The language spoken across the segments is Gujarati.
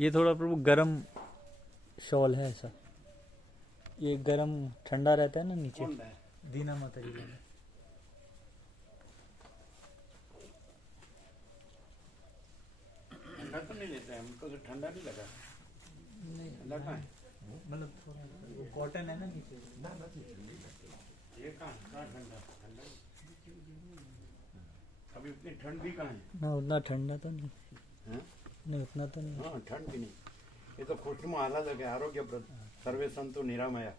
ये थोड़ा प्रभु गरम शॉल है ऐसा, ये गरम ठंडा रहता है ना नीचे। दीना माता जी का। ठंडा तो नहीं लेता है हमको, तो ठंडा नहीं लगा। नहीं ठंडा कहाँ है? मतलब थोड़ा वो कॉटन है ना नीचे। ये कहाँ ठंडा? ठंडा अभी उतनी ठंड भी कहाँ है? ना उतना ठंडा तो नहीं। हाँ? नहीं उतना तो नहीं। हाँ, ठंड भी नहीं। ये तो खुशनुमा आह्लादक है, आरोग्यप्रद। सर्वे संतो निरामया।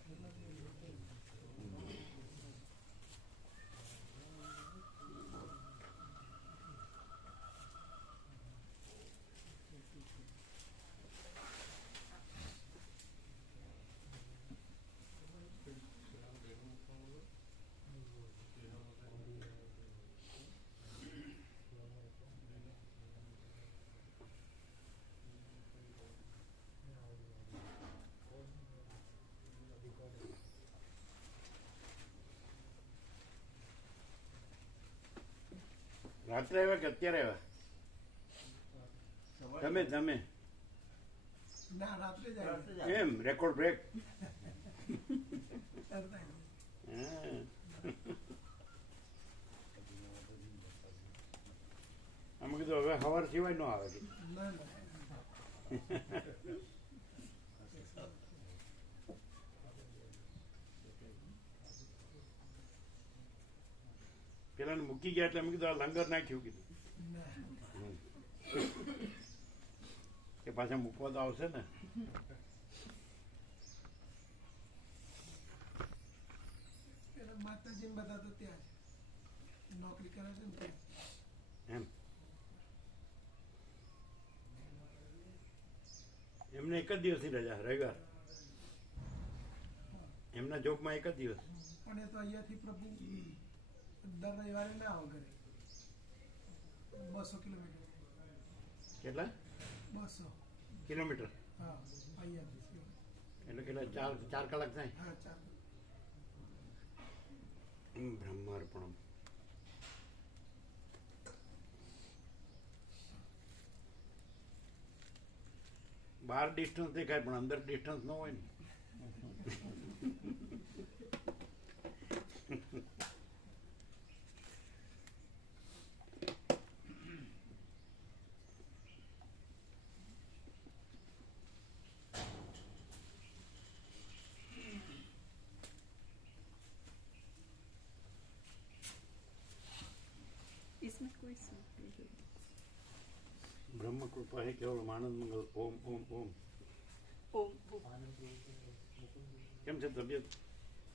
રાત્રે આવ્યા કે અત્યારે આવ્યા? તમે તમે એમ રેકોર્ડ બ્રેક. અમે કીધું હવે સવાર સિવાય ન આવે. પેલાને મૂકી ગયા એટલે અમે કીધું આ લંગર નાખ્યું કીધું કે પાછા મૂકવા તો આવશે ને. માતાજી બધા તો ત્યાં નોકરી કરે છે ને એમ એમને એક જ દિવસની રજા રવિવાર, એમના જોબમાં એક જ દિવસ. પણ એ તો અહીંયાથી પ્રભુ દર રવિવારે ના આવો ઘરે. 200 કિલોમીટર. કેટલા 200 કિલોમીટર? હા અહીંયાથી. એટલે કેટલા 4 કલાક થાય? હા 4. બ્રહ્માર્પણમ. બહાર ડિસ્ટન્સ દેખાય પણ અંદર ડિસ્ટન્સ ન હોય ને. इसमें कोई सूट नहीं। ब्रह्म कृपा है केवल आनंद मंगल. ओम ओम ओम. ओम કેમ છે તબિયત?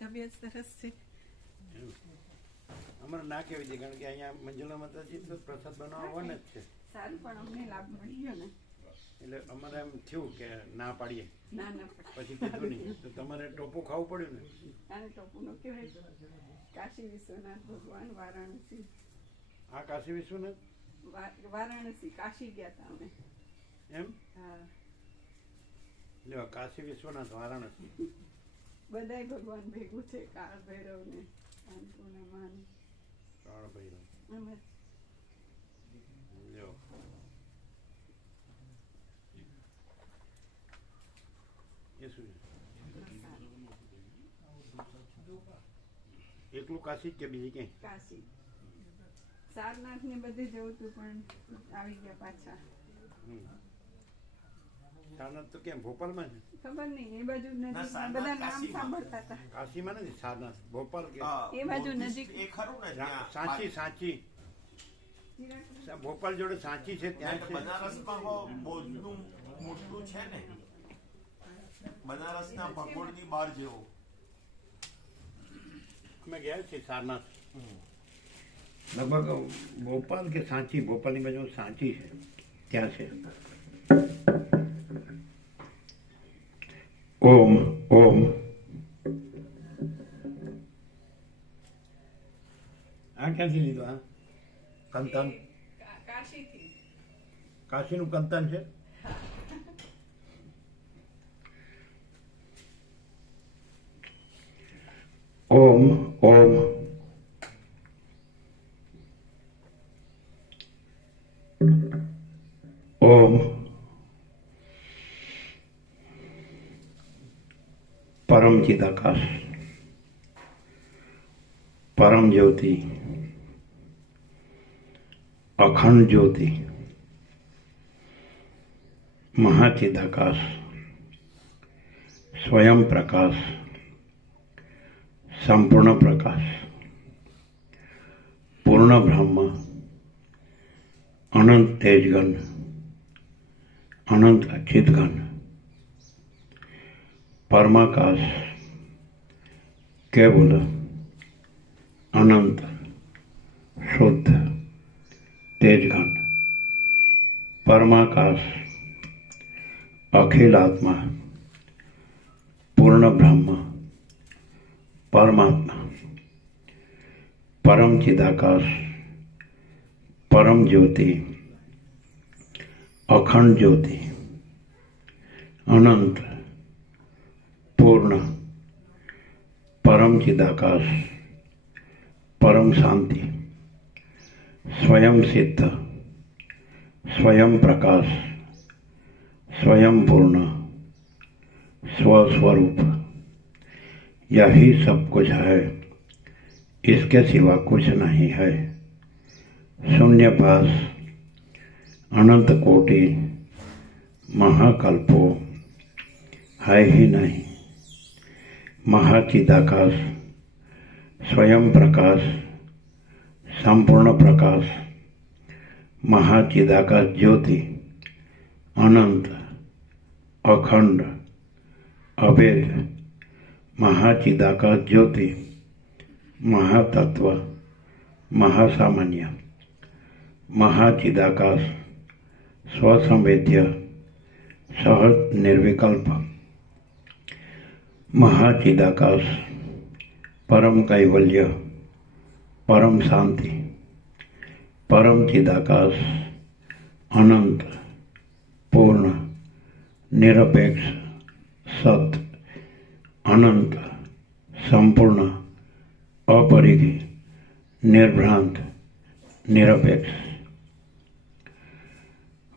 तबीयत सरस से અમારે ના કહેવી છે કારણ કે અહીંયા મંજુલા માતાજી તો પ્રસાદ બનાવવાના જ છે. सारू पण अમને લાભ મળી ગયો ને, એટલે અમારે એમ થયું કે ના પાડીએ, ના ના પછી કીધું નહીં તો તમારે ટોપું ખાવું પડ્યું ને. આને ટોપુનો કહેવાય. કાશી વિશ્વનાથ ભગવાન વારાણસી. આ કાશી વિશ્વનાથ વારાણસી કાશી ગયા હતા અમે. એમ હા જો કાશી વિશ્વનાથ વારાણસી બધાય ભગવાન ભેગું છે. કાળ ભૈરવ ને અન્નપૂર્ણા ને કાળ ભૈરવ. અમે જો એ શું છે? એકલું કાશી જ કે બીજી ક્યાંય? કાશી સારનાથ ને બધે જવું હતું પણ આવી ગયા પાછા. સારનાથ તો કેમ ભોપાલમાં છે? ખબર નહીં એ બાજુ નજીક બધા નામ સાંભળતા હતા. કાશીમાં નથી, સારનાથ ભોપાલ કે એ બાજુ નજીક એ ખરું ને ત્યાં સાંચી. સાંચી ભોપાલ જોડે સાંચી છે ત્યાં છે. બનારસમાં બૌદ્ધનું મોટું છે ને, બનારસના ભગોળની બહાર જેવો. અમે ગયા છીએ સારનાથ. લગભગ ભોપાલ કે સાંચી, ભોપાલની બાજુ સાંચી છે ત્યાં છે. ઓમ ઓમ. આ ક્યાંથી લીધું? આ કંતન કાશીથી. કાશીનું કંતન છે. ઓમ ઓમ. ઓમ परम चिदाकाश, परम ज्योति, अखंड ज्योति, महाचिदाकाश, स्वयं प्रकाश, संपूर्ण प्रकाश, पूर्ण ब्रह्म, अनंत तेजगण, अनंत अचितगण, परमाकाश, केवल, अनंत, शुद्ध, तेजगण, परमाकाश, अखिल आत्मा, पूर्ण ब्रह्म, परमात्मा, परम चिदाकाश, परम ज्योति, अखंड ज्योति, अनंत, पूर्ण, परम चिदाकाश, परम शांति, स्वयं सिद्ध, स्वयं प्रकाश, स्वयं पूर्ण, स्वस्वरूप, यही सब कुछ है, इसके सिवा कुछ नहीं है। शून्यपास, अनंत कोटि, महाकल्पो है ही नहीं। महाचिदाकाश, स्वयं प्रकाश, संपूर्ण प्रकाश, महाचिदाकाश ज्योति, अनंत, अखंड, अभेद, महाचिदाकाश ज्योति, महातत्व, महासामान्य, महाचिदाकाश, स्वसंवेद्य, सहज निर्विकल्प, महाचिदाकाश, परम कैवल्य, परम शांति, परम चिदाकाश, अनंत, पूर्ण, निरपेक्ष, सत, अनंत, संपूर्ण, अपरिधि, निर्भ्रांत, निरपेक्ष।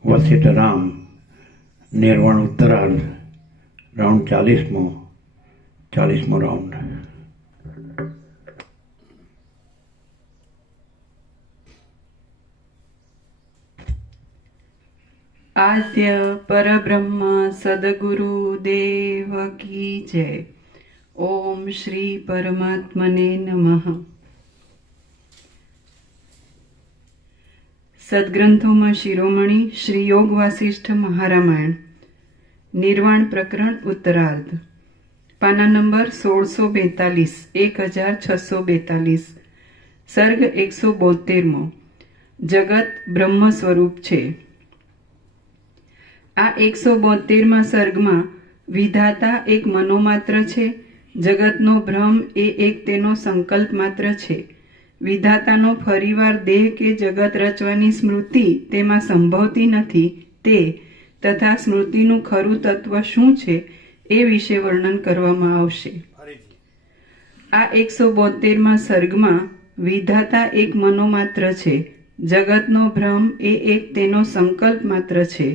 वशिष्ठ राम, निर्वाण उत्तरार्ध, राउंड 40मो राउंड। आद्य परब्रह्म सद्गुरु देव की जय। ओम श्री परमात्मने नमः। સદગ્રંથોમાં શિરોમણી શ્રી યોગ વાસિષ્ઠ મહારામાયણ, નિર્વાણ પ્રકરણ ઉત્તરાર્ધ, પાના નંબર 1642, 1642, સર્ગ 172મો। જગત બ્રહ્મ સ્વરૂપ છે। આ 172મા સર્ગમાં વિધાતા એક મનોમાત્ર છે, જગતનો ભ્રમ એ એક તેનો સંકલ્પ માત્ર છે। વિધાતાનો ફરીવાર દેહ કે જગત રચવાની સ્મૃતિ તેમાં સંભવતી નથી તે તથા સ્મૃતિનું ખરું તત્વ શું છે એ વિશે વર્ણન કરવામાં આવશે। આ 172મા સર્ગમાં વિધાતા એક મનોમાત્ર છે, જગતનો ભ્રમ એ એક તેનો સંકલ્પ માત્ર છે।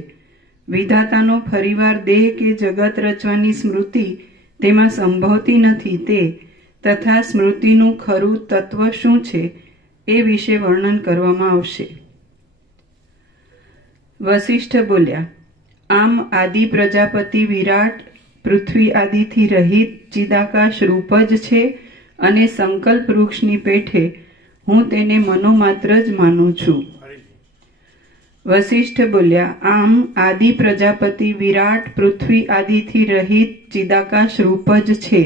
વિધાતાનો ફરીવાર દેહ કે જગત રચવાની સ્મૃતિ તેમાં સંભવતી નથી તે તથા સ્મૃતિનું ખરું તત્વ શું છે એ વિશે વર્ણન કરવામાં આવશે। વશિષ્ઠ બોલ્યા, આમ આદિ પ્રજાપતિ વિરાટ પૃથ્વી આદિથી રહિત ચિદાકાશ રૂપ જ છે અને સંકલ્પ વૃક્ષની પેઠે હું તેને મનોમાત્ર જ માનું છું। વશિષ્ઠ બોલ્યા, આમ આદિ પ્રજાપતિ વિરાટ પૃથ્વી આદિથી રહિત ચિદાકાશ રૂપ જ છે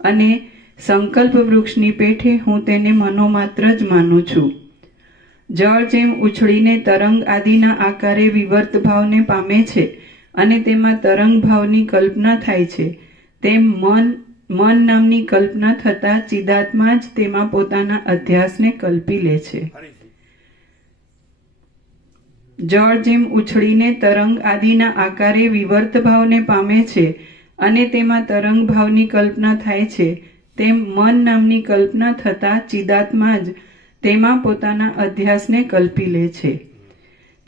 અને સંકલ્પ વૃક્ષની પેઠે હું તેને મનોમાત્ર જ માનું છું। જળ જેમ ઉછળીને તરંગ આદિના આકારે વિવર્ત ભાવને પામે છે અને તેમાં તરંગ ભાવની કલ્પના થાય છે, તેમ મન નામની કલ્પના થતા ચિદાત્મા જ તેમાં પોતાના અધ્યાસને કલ્પી લે છે। જળ જેમ ઉછળીને તરંગ આદિના આકારે વિવર્ત ભાવને પામે છે અને તેમાં તરંગ ભાવની કલ્પના થાય છે, તેમ મન નામની કલ્પના થતા ચિદાત્મા જ તેમાં પોતાના અધ્યાસને કલ્પી લે છે।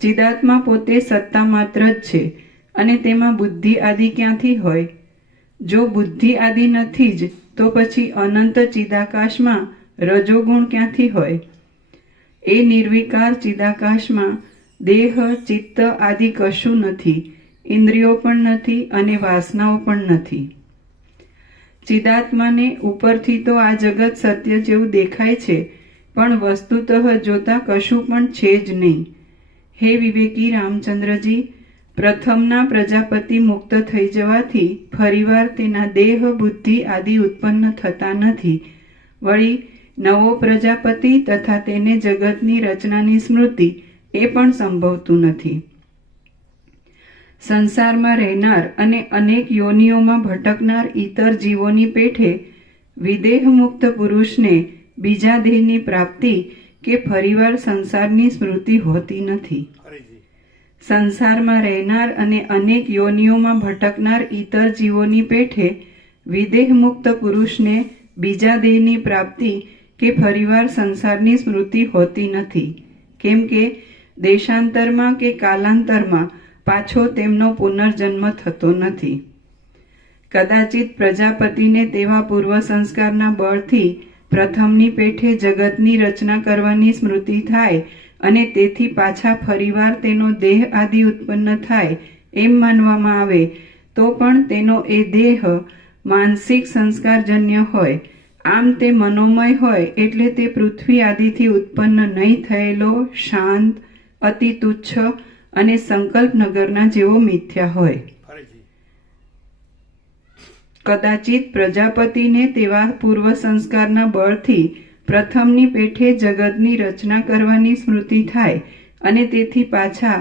ચિદાત્મા પોતે સત્તા માત્ર જ છે અને તેમાં બુદ્ધિ આદિ ક્યાંથી હોય? જો બુદ્ધિ આદિ નથી જ તો પછી અનંત ચિદાકાશમાં રજોગુણ ક્યાંથી હોય? એ નિર્વિકાર ચિદાકાશમાં દેહ, ચિત્ત આદિ કશું નથી, ઇન્દ્રિયો પણ નથી અને વાસનાઓ પણ નથી. ચિદાત્માને ઉપરથી તો આ જગત સત્ય જેવું દેખાય છે, પણ વસ્તુતઃ જોતા કશું પણ છે જ નહીં. હે વિવેકી રામચંદ્રજી, પ્રથમના પ્રજાપતિ મુક્ત થઈ જવાથી ફરીવાર તેના દેહ, બુદ્ધિ આદિ ઉત્પન્ન થતા નથી. વળી નવો પ્રજાપતિ તથા તેને જગતની રચનાની સ્મૃતિ એ પણ સંભવતું નથી. સંસારમાં રહેનાર અને અનેક યોનિઓમાં ભટકનાર ઇતર જીવોની પેઠે વિદેહ મુક્ત પુરુષને બીજા દેહની પ્રાપ્તિ કે ફરીવાર સંસારની સ્મૃતિ હોતી નથી. સંસારમાં રહેનાર અને અનેક યોનિઓમાં ભટકનાર ઇતર જીવોની પેઠે વિદેહ મુક્ત પુરુષને બીજા દેહની પ્રાપ્તિ કે ફરીવાર સંસારની સ્મૃતિ હોતી નથી, કેમ કે દેશાંતરમાં કે કાલાંતરમાં પાછો તેમનો પુનર્જન્મ થતો નથી. કદાચિત પ્રજાપતિને તેવા પૂર્વ સંસ્કારના બળથી પ્રથમની પેઠે જગતની રચના કરવાની સ્મૃતિ થાય અને તેથી પાછા ફરીવાર તેનો દેહ આદિ ઉત્પન્ન થાય એમ માનવામાં આવે તો પણ તેનો એ દેહ માનસિક સંસ્કારજન્ય હોય. આમ તે મનોમય હોય એટલે તે પૃથ્વી આદિથી ઉત્પન્ન નહીં થયેલો શાંત, અતિ તુચ્છ અને સંકલ્પ નગરના જેવો મિથ્યા હોય. કદાચિત પ્રજાપતિને તેવા પૂર્વ સંસ્કારના બળથી પ્રથમની પેઠે જગતની રચના કરવાની સ્મૃતિ થાય અને તેથી પાછા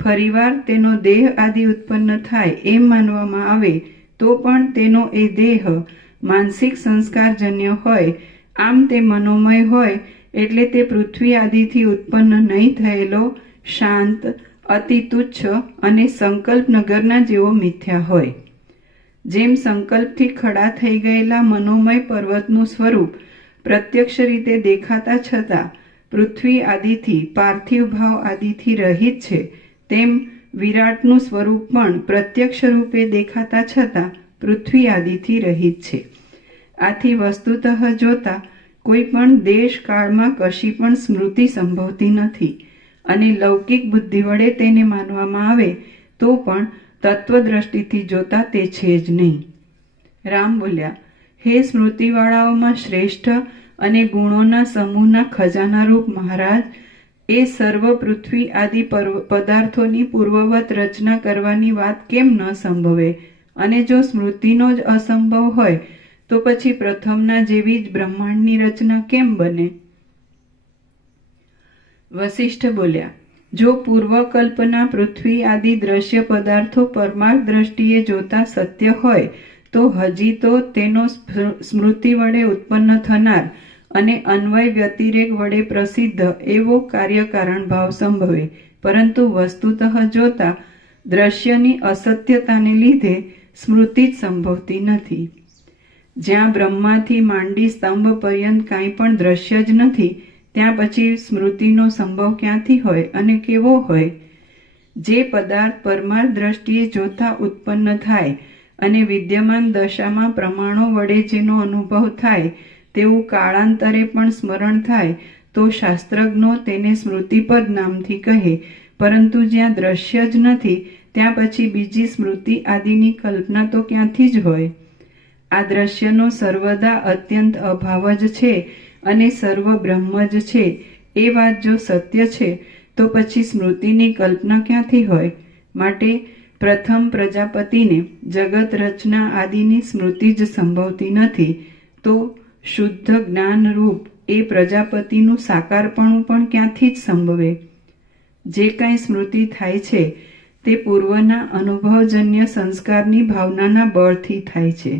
ફરીવાર તેનો દેહ આદિ ઉત્પન્ન થાય એમ માનવામાં આવે તો પણ તેનો એ દેહ માનસિક સંસ્કારજન્ય હોય. આમ તે મનોમય હોય એટલે તે પૃથ્વી આદિથી ઉત્પન્ન નહીં થયેલો શાંત, અતિ તુચ્છ અને સંકલ્પ નગરના જેવો મિથ્યા હોય. જેમ સંકલ્પથી ખડા થઈ ગયેલા મનોમય પર્વતનું સ્વરૂપ પ્રત્યક્ષ રીતે દેખાતા છતાં પૃથ્વી આદિથી, પાર્થિવ ભાવ આદિથી રહિત છે, તેમ વિરાટનું સ્વરૂપ પણ પ્રત્યક્ષ રૂપે દેખાતા છતાં પૃથ્વી આદિથી રહિત છે. આથી વસ્તુતઃ જોતા કોઈ પણ દેશ કાળમાં કશી પણ સ્મૃતિ સંભવતી નથી અને લૌકિક બુદ્ધિ વડે તેને માનવામાં આવે તો પણ તત્વદ્રષ્ટિથી જોતા તે છે જ નહીં. રામ બોલ્યા, હે સ્મૃતિવાળાઓમાં શ્રેષ્ઠ અને ગુણોના સમૂહના ખજાનારૂપ મહારાજ, એ સર્વ પૃથ્વી આદિ પદાર્થોની પૂર્વવત રચના કરવાની વાત કેમ ન સંભવે? અને જો સ્મૃતિનો જ અસંભવ હોય તો પછી પ્રથમના જેવી જ બ્રહ્માંડની રચના કેમ બને? વસિષ્ઠ બોલ્યા, જો પૂર્વકલ્પના પૃથ્વી આદિ દ્રશ્ય પદાર્થો પરમાર્થ દ્રષ્ટિએ જોતા સત્ય હોય તો હજી તો તેનો સ્મૃતિ વડે ઉત્પન્ન થનાર અને અન્વય વ્યતિરેક વડે પ્રસિદ્ધ એવો કાર્યકારણ ભાવ સંભવે. પરંતુ વસ્તુતઃ જોતા દ્રશ્યની અસત્યતાને લીધે સ્મૃતિ જ સંભવતી નથી. જ્યાં બ્રહ્માથી માંડી સ્તંભ પર્યંત કાંઈ પણ દ્રશ્ય જ નથી, ત્યાં પછી સ્મૃતિનો સંભવ ક્યાંથી હોય અને કેવો હોય? જે પદાર્થ પરમાર્થ દ્રષ્ટિએ જોતા ઉત્પન્ન થાય અને વિદ્યમાન દશામાં પ્રમાણો વડે જેનો અનુભવ થાય તેવું કાળાંતરે પણ સ્મરણ થાય તો શાસ્ત્રજ્ઞો તેને સ્મૃતિપદ નામથી કહે. પરંતુ જ્યાં દ્રશ્ય જ નથી ત્યાં પછી બીજી સ્મૃતિ આદિની કલ્પના તો ક્યાંથી જ હોય? આ દ્રશ્યનો સર્વદા અત્યંત અભાવ જ છે અને સર્વ બ્રહ્મ જ છે. એ વાત જો સત્ય છે તો પછી સ્મૃતિની કલ્પના ક્યાંથી હોય? માટે પ્રથમ પ્રજાપતિને જગત રચના આદિની સ્મૃતિ જ સંભવતી નથી તો શુદ્ધ જ્ઞાન રૂપ એ પ્રજાપતિનું સાકારપણું પણ ક્યાંથી જ સંભવે? જે કાંઈ સ્મૃતિ થાય છે તે પૂર્વના અનુભવજન્ય સંસ્કારની ભાવનાના બળથી થાય છે.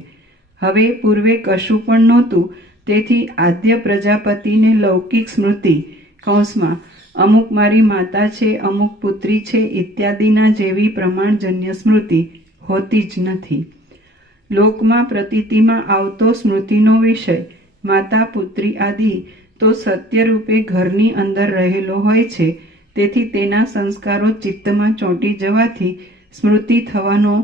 હવે પૂર્વે કશું પણ નહોતું, તેથી આદ્ય પ્રજાપતિને લૌકિક સ્મૃતિ કૌંસમાં અમુક મારી માતા છે, અમુક પુત્રી છે ઇત્યાદિના જેવી પ્રમાણજન્ય સ્મૃતિ હોતી જ નથી. લોકમાં પ્રતીતિમાં આવતો સ્મૃતિનો વિષય માતા, પુત્રી આદિ તો સત્યરૂપે ઘરની અંદર રહેલો હોય છે. તેથી તેના સંસ્કારો ચિત્તમાં ચોંટી જવાથી સ્મૃતિ થવાનો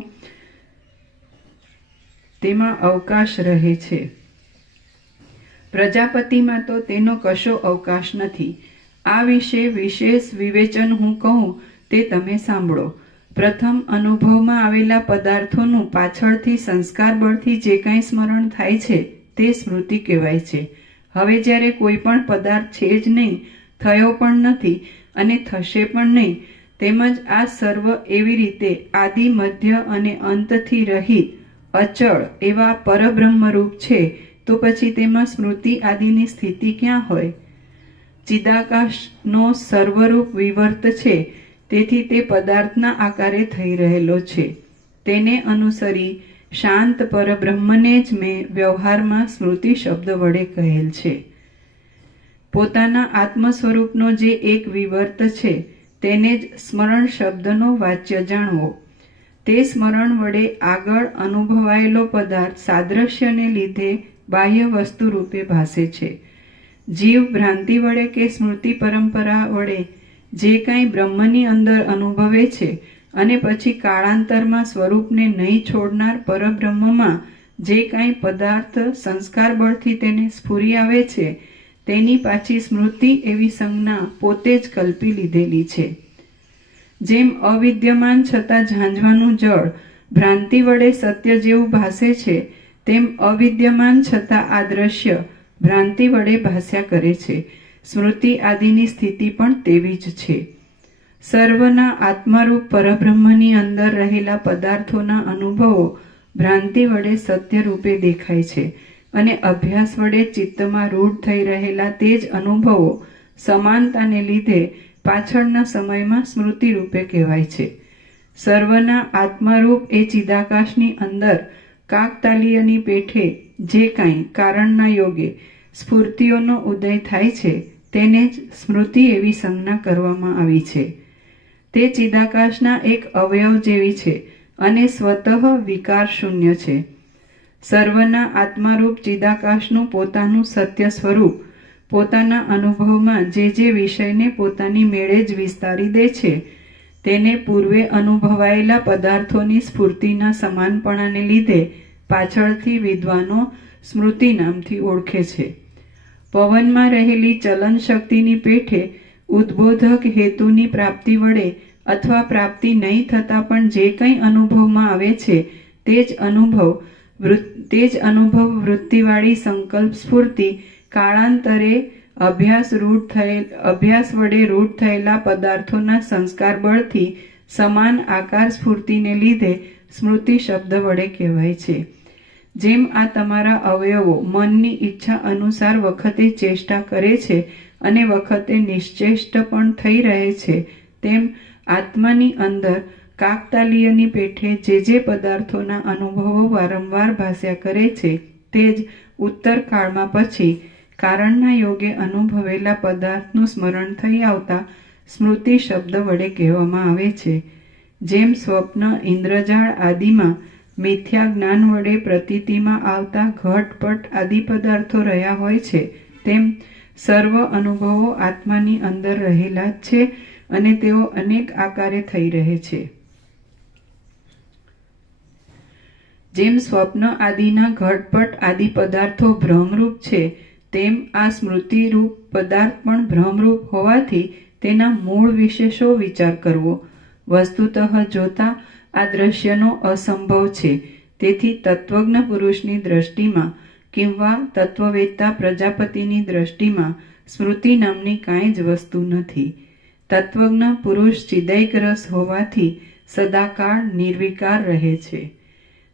તેમાં અવકાશ રહે છે. પ્રજાપતિમાં તો તેનો કશો અવકાશ નથી. આ વિશે વિશેષ વિવેચન હું કહું તે તમે સાંભળો. પ્રથમ અનુભવમાં આવેલા પદાર્થોનું પાછળથી સંસ્કાર બળથી જે કાંઈ સ્મરણ થાય છે તે સ્મૃતિ કહેવાય છે. હવે જ્યારે કોઈ પણ પદાર્થ છે જ નહીં, થયો પણ નથી અને થશે પણ નહીં, તેમજ આ સર્વ એવી રીતે આદિ મધ્ય અને અંતથી રહિત અચળ એવા પરબ્રહ્મરૂપ છે, તો પછી તેમાં સ્મૃતિ આદિની સ્થિતિ ક્યાં હોય? ચિદાકાશનો સર્વરૂપ વિવર્ત છે, તેથી તે પદાર્થના આકારે થઈ રહેલો છે. તેને અનુસરી શાંત પરબ્રહ્મને જ મેં વ્યવહારમાં સ્મૃતિ શબ્દ વડે કહેલ છે. પોતાના આત્મ સ્વરૂપનો જે એક વિવર્ત છે તેને જ સ્મરણ શબ્દનો વાચ્ય જાણવો. તે સ્મરણ વડે આગળ અનુભવાયેલો પદાર્થ સાદ્રશ્યને લીધે બાહ્ય વસ્તુ રૂપે ભાસે છે. જીવ ભ્રાંતિ વડે કે સ્મૃતિ પરંપરા વડે જે કાંઈ બ્રહ્મની અંદર અનુભવે છે અને પછી કાળાંતરમાં સ્વરૂપને નહીં છોડનાર પરબ્રહ્મમાં જે કાંઈ પદાર્થ સંસ્કાર બળથી તેને સ્ફુરી આવે છે તેની પાછી સ્મૃતિ એવી સંજ્ઞા પોતે જ કલ્પી લીધેલી છે. જેમ અવિદ્યમાન છતાં ઝાંઝવાનું જળ ભ્રાંતિ વડે સત્ય જેવું ભાસે છે, તેમ અવિદ્યમાન છતાં આ દ્રશ્ય ભ્રાંતિ વડે ભાસ્યા કરે છે. સ્મૃતિ આદિની સ્થિતિ પણ તેવી જ છે. સર્વના આત્મારૂપ પરબ્રહ્મની અંદર રહેલા પદાર્થોના અનુભવો ભ્રાંતિ વડે સત્ય રૂપે દેખાય છે અને અભ્યાસ વડે ચિત્તમાં રૂઢ થઈ રહેલા તે જ અનુભવો સમાનતાને લીધે પાછળના સમયમાં સ્મૃતિ રૂપે કહેવાય છે. સર્વના આત્મારૂપ એ ચિદાકાશની અંદર કાકતાલીયની પેઠે જે કાંઈ કારણના યોગે સ્ફૂર્તિઓનો ઉદય થાય છે તેને જ સ્મૃતિ એવી સંજ્ઞા કરવામાં આવી છે. તે ચિદાકાશના એક અવયવ જેવી છે અને સ્વતઃ વિકાર શૂન્ય છે. સર્વના આત્મારૂપ ચિદાકાશનું પોતાનું સત્ય સ્વરૂપ પોતાના અનુભવમાં જે જે વિષયને પોતાની મેળે જ વિસ્તારી દે છે તેને પૂર્વે અનુભવાયેલા પદાર્થોની સ્ફૂર્તિના સમાનપણાને લીધે પાછળથી વિદ્વાનો સ્મૃતિ નામથી ઓળખે છે. પવનમાં રહેલી ચલન શક્તિની પેઠે ઉદ્બોધક હેતુની પ્રાપ્તિ વડે અથવા પ્રાપ્તિ નહીં થતાં પણ જે કંઈ અનુભવમાં આવે છે તે જ અનુભવ વૃત્તિવાળી સંકલ્પ સ્ફૂર્તિ કાળાંતરે અભ્યાસ વડે રૂઢ થયેલા પદાર્થોના સંસ્કાર બળથી સમાન આકાર સ્ફૂર્તિને લીધે સ્મૃતિ શબ્દ વડે કહેવાય છે. જેમ આ તમારા અવયવો મનની ઈચ્છા અનુસાર વખતે ચેષ્ટા કરે છે અને વખતે નિશ્ચેષ્ટ પણ થઈ રહે છે, તેમ આત્માની અંદર કાકતાલીયની પેઠે જે જે પદાર્થોના અનુભવો વારંવાર ભાસ્યા કરે છે તે જ ઉત્તર કાળમાં પછી કારણના યોગે અનુભવેલા પદાર્થનું સ્મરણ થઈ આવતા સ્મૃતિ શબ્દ વડે કહેવામાં આવે છે. જેમ સ્વપ્ન ઇન્દ્રજાળ આદિમાં મિથ્યા જ્ઞાન વડે પ્રતીતિમાં આવતા ઘટપટ આદિ પદાર્થો રહ્યા હોય છે, તેમ સર્વ અનુભવો આત્માની અંદર રહેલા જ છે અને તેઓ અનેક આકારે થઈ રહે છે. જેમ સ્વપ્ન આદિના ઘટપટ આદિ પદાર્થો ભ્રમરૂપ છે, તેમ આ સ્મૃતિરૂપ પદાર્થ પણ ભ્રમરૂપ હોવાથી તેના મૂળ વિશે શો વિચાર કરવો? વસ્તુતઃ જોતા આ દ્રશ્યનો અસંભવ છે. તેથી તત્વજ્ઞ પુરુષની દ્રષ્ટિમાં કિંવા તત્વવેત્તા પ્રજાપતિની દ્રષ્ટિમાં સ્મૃતિ નામની કાંઈ જ વસ્તુ નથી. તત્વજ્ઞ પુરુષ ચિદૈક રસ હોવાથી સદાકાળ નિર્વિકાર રહે છે.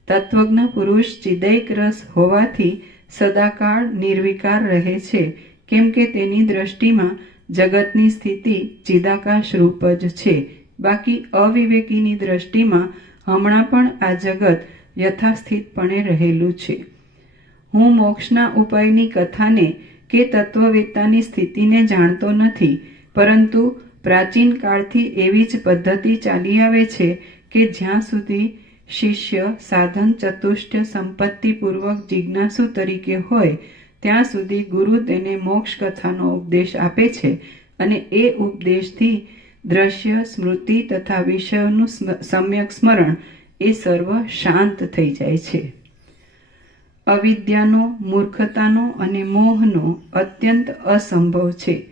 તત્વજ્ઞ પુરુષ ચિદૈક રસ હોવાથી સદાકાળ નિર્વિકાર રહે છે, કેમ કે તેની દ્રષ્ટિમાં જગતની સ્થિતિ ચિદાકાશ રૂપ જ છે. બાકી અવિવેકીની દ્રષ્ટિમાં હમણાં પણ આ જગત યથાસ્થિતપણે રહેલું છે. હું મોક્ષના ઉપાયની કથાને કે તત્વવેત્તાની સ્થિતિને જાણતો નથી, પરંતુ પ્રાચીન કાળથી એવી જ પદ્ધતિ ચાલી આવે છે કે જ્યાં સુધી શિષ્ય સાધન ચતુષ્ટય સંપત્તિપૂર્વક જિજ્ઞાસુ તરીકે હોય ત્યાં સુધી ગુરુ તેને મોક્ષ કથાનો ઉપદેશ આપે છે અને એ ઉપદેશથી દ્રશ્ય સ્મૃતિ તથા વિષયોનું સમ્યક સ્મરણ એ સર્વ શાંત થઈ જાય છે. અવિદ્યાનો, મૂર્ખતાનો અને મોહનો અત્યંત અસંભવ છે.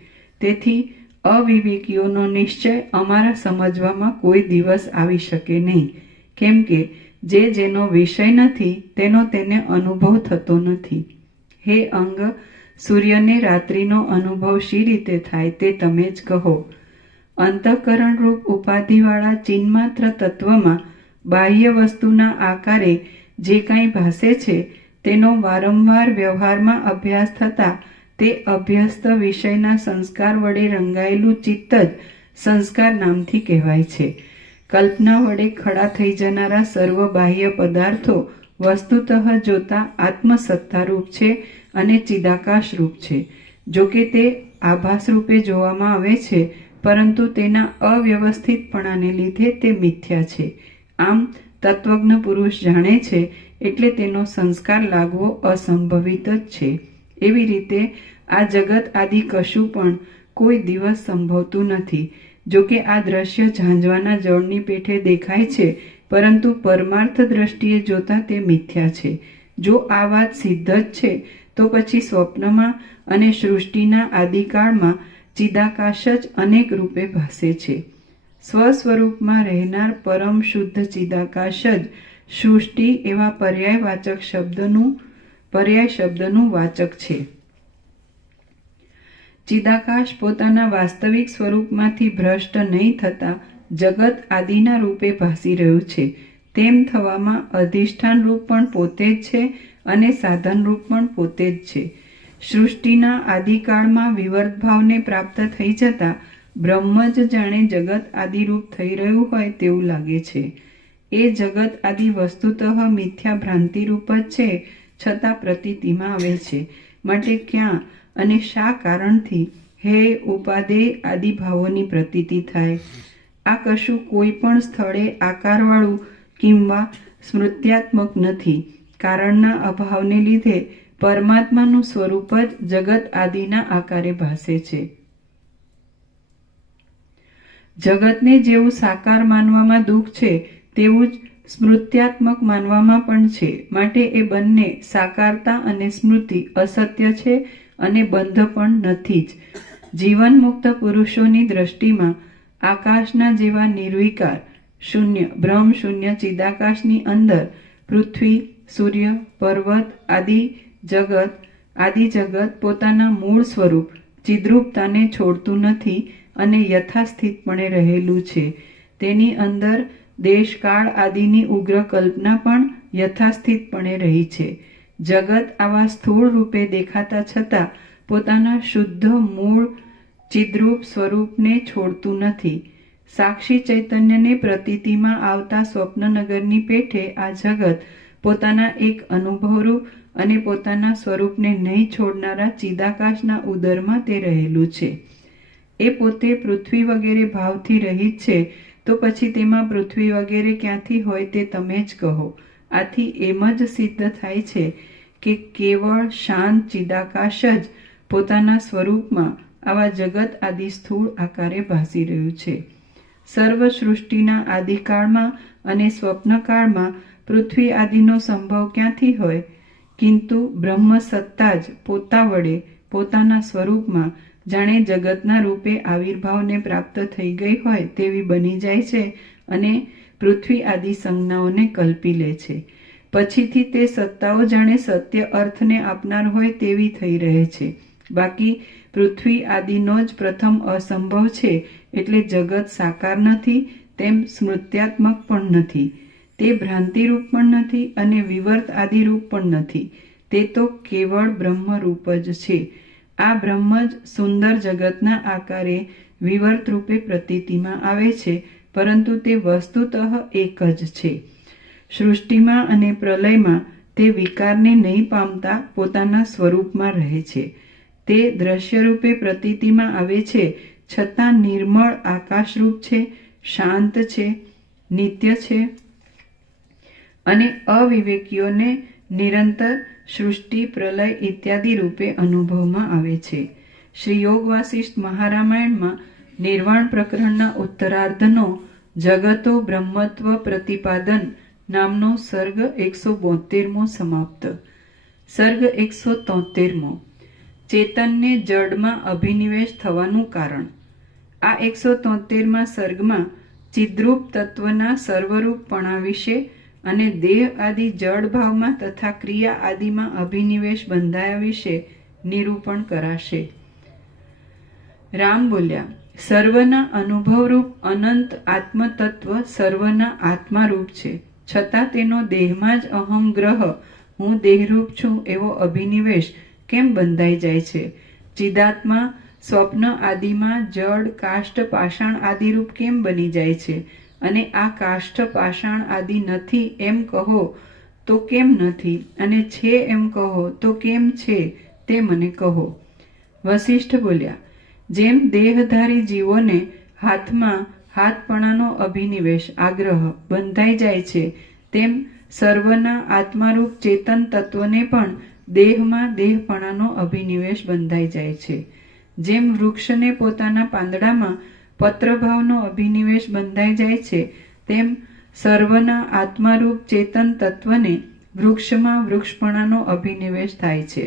તેથી અવિવેકીઓનો નિશ્ચય અમારા સમજવામાં કોઈ દિવસ આવી શકે નહીં, કેમ કે જેનો વિષય નથી તેનો તેને અનુભવ થતો નથી. હે અંગ, સૂર્યને રાત્રિનો અનુભવ શી રીતે થાય તે તમે જ કહો. અંતઃકરણ રૂપ ઉપાધિવાળા ચિન્માત્ર તત્વમાં બાહ્ય વસ્તુના આકારે જે કાંઈ ભાસે છે તેનો વારંવાર વ્યવહારમાં અભ્યાસ થતાં તે અભ્યસ્ત વિષયના સંસ્કાર વડે રંગાયેલું ચિત્ત જ સંસ્કાર નામથી કહેવાય છે. કલ્પના વડે ખડા થઈ જનારા સર્વ બાહ્ય પદાર્થો વસ્તુતઃ જોતા આત્મસત્તારૂપ છે અને ચિદાકાશ રૂપ છે. જો કે તે આભાસ રૂપે જોવામાં આવે છે, પરંતુ તેના અવ્યવસ્થિતપણાને લીધે તે મિથ્યા છે. આમ તત્વજ્ઞ પુરુષ જાણે છે એટલે તેનો સંસ્કાર લાગવો અસંભવિત જ છે. એવી રીતે આ જગત આદિ કશું પણ કોઈ દિવસ સંભવતું નથી. જો કે આ દ્રશ્ય ઝાંઝવાના જળની પેઠે દેખાય છે, પરંતુ પરમાર્થ દ્રષ્ટિએ જોતા તે મિથ્યા છે. જો આ વાત સિદ્ધ જ છે તો પછી સ્વપ્નમાં અને સૃષ્ટિના આદિકાળમાં ચિદાકાશ જ અનેક રૂપે ભાસે છે. સ્વસ્વરૂપમાં રહેનાર પરમ શુદ્ધ ચિદાકાશ જ સૃષ્ટિ એવા પર્યાય શબ્દનું વાચક છે. ચિદાકાશ પોતાના વાસ્તવિક સ્વરૂપમાંથી ભ્રષ્ટ નહીં થતા જગત આદિના રૂપે ભાસી રહ્યું છે. તેમ થવામાં અધિષ્ઠાન રૂપ પણ પોતે જ છે અને સાધન રૂપ પણ પોતે જ છે. સૃષ્ટિના આદિકાળમાં વિવર્ત ભાવને પ્રાપ્ત થઈ જતા બ્રહ્મ જ જાણે જગત આદિરૂપ થઈ રહ્યું હોય તેવું લાગે છે. એ જગત આદિ વસ્તુતઃ મિથ્યા ભ્રાંતિરૂપ જ છે, છતાં પ્રતીતિમાં આવે છે. માટે ક્યાં અને શા કારણથી હે ઉપાદેય આદિ ભાવોની પ્રતીતિ થાય? આ કશું કોઈ પણ સ્થળે આકારવાળું કિંવા સ્મૃત્યાત્મક નથી. કારણના અભાવને લીધે પરમાત્માનું સ્વરૂપ જ જગત આદિના આકારે ભાસે છે. જગતને જેવું સાકાર માનવામાં દુઃખ છે તેવું જ સ્મૃત્યાત્મક માનવામાં પણ છે. માટે એ બંને સાકારતા અને સ્મૃતિ અસત્ય છે અને બંધ પણ નથી જ. જીવન મુક્ત પુરુષોની દ્રષ્ટિમાં આકાશના જેવા નિર્વિકાર શૂન્ય બ્રહ્મ શૂન્ય ચિદાકાશની અંદર પૃથ્વી, સૂર્ય, પર્વત આદિ જગત પોતાના મૂળ સ્વરૂપ ચિદ્રૂપતાને છોડતું નથી અને યથાસ્થિતપણે રહેલું છે. તેની અંદર દેશકાળ આદિની ઉગ્ર કલ્પના પણ યથાસ્થિતપણે રહી છે. જગત આવા સ્થૂળ રૂપે દેખાતા છતાં પોતાના શુદ્ધ મૂળ ચિદ્રૂપ સ્વરૂપને છોડતું નથી. સાક્ષી ચૈતન્યને પ્રતીતિમાં આવતા સ્વપ્નનગરની પેઠે આ જગત પોતાના એક અનુભવરૂપ અને પોતાના સ્વરૂપને નહીં છોડનારા ચિદાકાશના ઉદરમાં તે રહેલું છે. એ પોતે પૃથ્વી વગેરે ભાવથી રહિત છે, તો પછી તેમાં પૃથ્વી વગેરે ક્યાંથી હોય તે તમે જ કહો. આથી એમ જ સિદ્ધ થાય છે કે કેવળ શાંત ચિદાકાશ જ પોતાના સ્વરૂપમાં આવા જગત આદિ સ્થૂળ આકારે ભાસી રહ્યું છે. સર્વ સૃષ્ટિના આદિકાળમાં અને સ્વપ્નકાળમાં પૃથ્વી આદિનો સંભવ ક્યાંથી હોય? કિંતુ બ્રહ્મ સત્તા જ પોતા વડે પોતાના સ્વરૂપમાં જાણે જગતના રૂપે આવિર્ભાવને પ્રાપ્ત થઈ ગઈ હોય તેવી બની જાય છે અને પૃથ્વી આદિ સંજ્ઞાઓને કલ્પી લે છે. પછીથી તે સત્તાઓ જાણે સત્ય અર્થને આપનાર હોય તેવી થઈ રહે છે. બાકી પૃથ્વી આદિનો જ પ્રથમ અસંભવ છે, એટલે જગત સાકાર નથી, તેમ સ્મૃત્યાત્મક પણ નથી. તે ભ્રાંતિરૂપ પણ નથી અને વિવર્ત આદિરૂપ પણ નથી. તે તો કેવળ બ્રહ્મરૂપ જ છે. આ બ્રહ્મ જ સુંદર જગતના આકારે વિવર્ત રૂપે પ્રતીતિમાં આવે છે, પરંતુ તે વસ્તુતઃ એક જ છે. સૃષ્ટિમાં અને પ્રલયમાં તે વિકારને નહીં પામતા પોતાના સ્વરૂપમાં રહે છે. તે દ્રશ્યરૂપે પ્રતીતિમાં આવે છે, છતાં નિર્મળ આકાશરૂપ છે, શાંત છે, નિત્ય છે અને અવિવેકીઓને નિરંતર સૃષ્ટિ, પ્રલય ઇત્યાદિ રૂપે અનુભવમાં આવે છે. શ્રી યોગ વાસિષ્ઠ મહારામાયણમાં નિર્વાણ પ્રકરણના ઉત્તરાર્ધનો જગતો બ્રહ્મત્વ પ્રતિપાદન નામનો સર્ગ 172મો સમાપ્ત. સર્ગ 173મો. ચેતનને જડમાં અભિનિવેશ થવાનું કારણ. આ 173મા સર્ગમાં ચિદ્રૂપ તત્વના સર્વરૂપપણા વિશે અને દેહ આદિ જડ ભાવમાં તથા ક્રિયા આદિમાં અભિનિવેશ બંધાયા વિશે નિરૂપણ કરાશે. રામ બોલ્યા, સર્વના અનુભવરૂપ અનંત આત્મતત્વ સર્વના આત્મારૂપ છે, છતાં તેનો દેહમાં જ અહમ ગ્રહ હું દેહરૂપ છું એવો અભિનિવેશ કેમ બંધાઈ જાય છે? ચિદાત્મા સ્વપ્ન આદિમાં જડ કાષ્ઠ પાષાણ આદિરૂપ કેમ બની જાય છે? અને આ કાષ્ઠ પાષાણ આદિ નથી એમ કહો તો કેમ નથી, અને છે એમ કહો તો કેમ છે, તે મને કહો. વસિષ્ઠ બોલ્યા, જેમ દેહધારી જીવોને હાથમાં હાથપણાનો અભિનિવેશ આગ્રહ બંધાઈ જાય છે, તેમ સર્વના આત્મારૂપ ચેતન તત્વને પણ દેહમાં દેહપણાનો અભિનિવેશ બંધાઈ જાય છે. જેમ વૃક્ષને પોતાના પાંદડામાં પત્રભાવનો અભિનિવેશ બંધાઈ જાય છે, તેમ સર્વના આત્મારૂપ ચેતન તત્વને વૃક્ષમાં વૃક્ષપણાનો અભિનિવેશ થાય છે.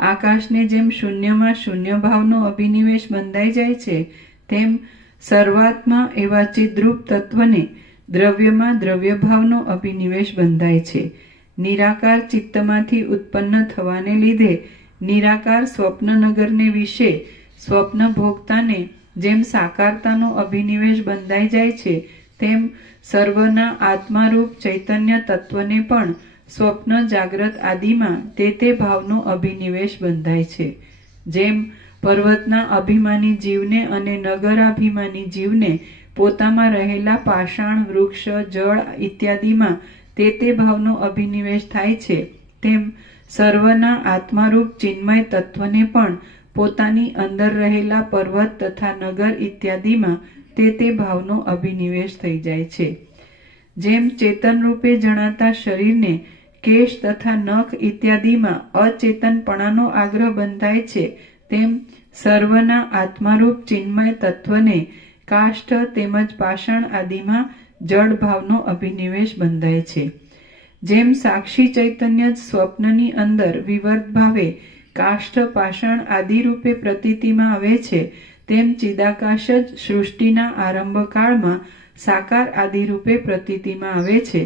આકાશને જેમ શૂન્યમાં શૂન્ય ભાવનો અભિનિવેશ બંધાઈ જાય છે, તેમ સર્વાત્મા એવા ચિદ્રૂપ તત્વને દ્રવ્યમાં દ્રવ્યભાવનો અભિનિવેશ બંધાય છે. નિરાકાર ચિત્તમાંથી ઉત્પન્ન થવાને લીધે નિરાકાર સ્વપ્નનગરને વિશે સ્વપ્ન ભોગતાને જેમ સાકારતાનો અભિનિવેશ બંધાઈ જાય છે, તેમ સર્વના આત્મારૂપ ચૈતન્ય તત્વને પણ સ્વપ્ન જાગ્રત આદિમાં તે ભાવનો અભિનિવેશ બંધાય છે. જેમ પર્વતના અભિમાની જીવને અને નગરાભિમાની જીવને પોતામાં રહેલા પાષાણ વૃક્ષ જળ ઇત્યાદિમાં તે ભાવનો અભિનિવેશ થાય છે, તેમ સર્વના આત્મારૂપ ચિન્મય તત્વને પણ પોતાની અંદર રહેલા પર્વત તથા નગર ઇત્યાદિમાં તે ભાવનો અભિનિવેશ થઈ જાય છે. જેમ ચેતન રૂપે જણાતા શરીરને કેશ તથા નખ ઇત્યાદિમાં અચેતનપણાનો આગ્રહ બંધાય છે, તેમ સર્વના આત્મારૂપ ચિન્મય તત્વને કાષ્ઠ તેમજ પાષાણ આદિમાં જડ ભાવનો અભિનિવેશ બંધાય છે. જેમ સાક્ષી ચૈતન્ય જ સ્વપ્નની અંદર વિવર્ત ભાવે કાષ્ઠ પાષાણ આદિ રૂપે પ્રતીતિમાં આવે છે, તેમ ચિદાકાશ જ સૃષ્ટિના આરંભ કાળમાં સાકાર આદિ રૂપે પ્રતીતિમાં આવે છે.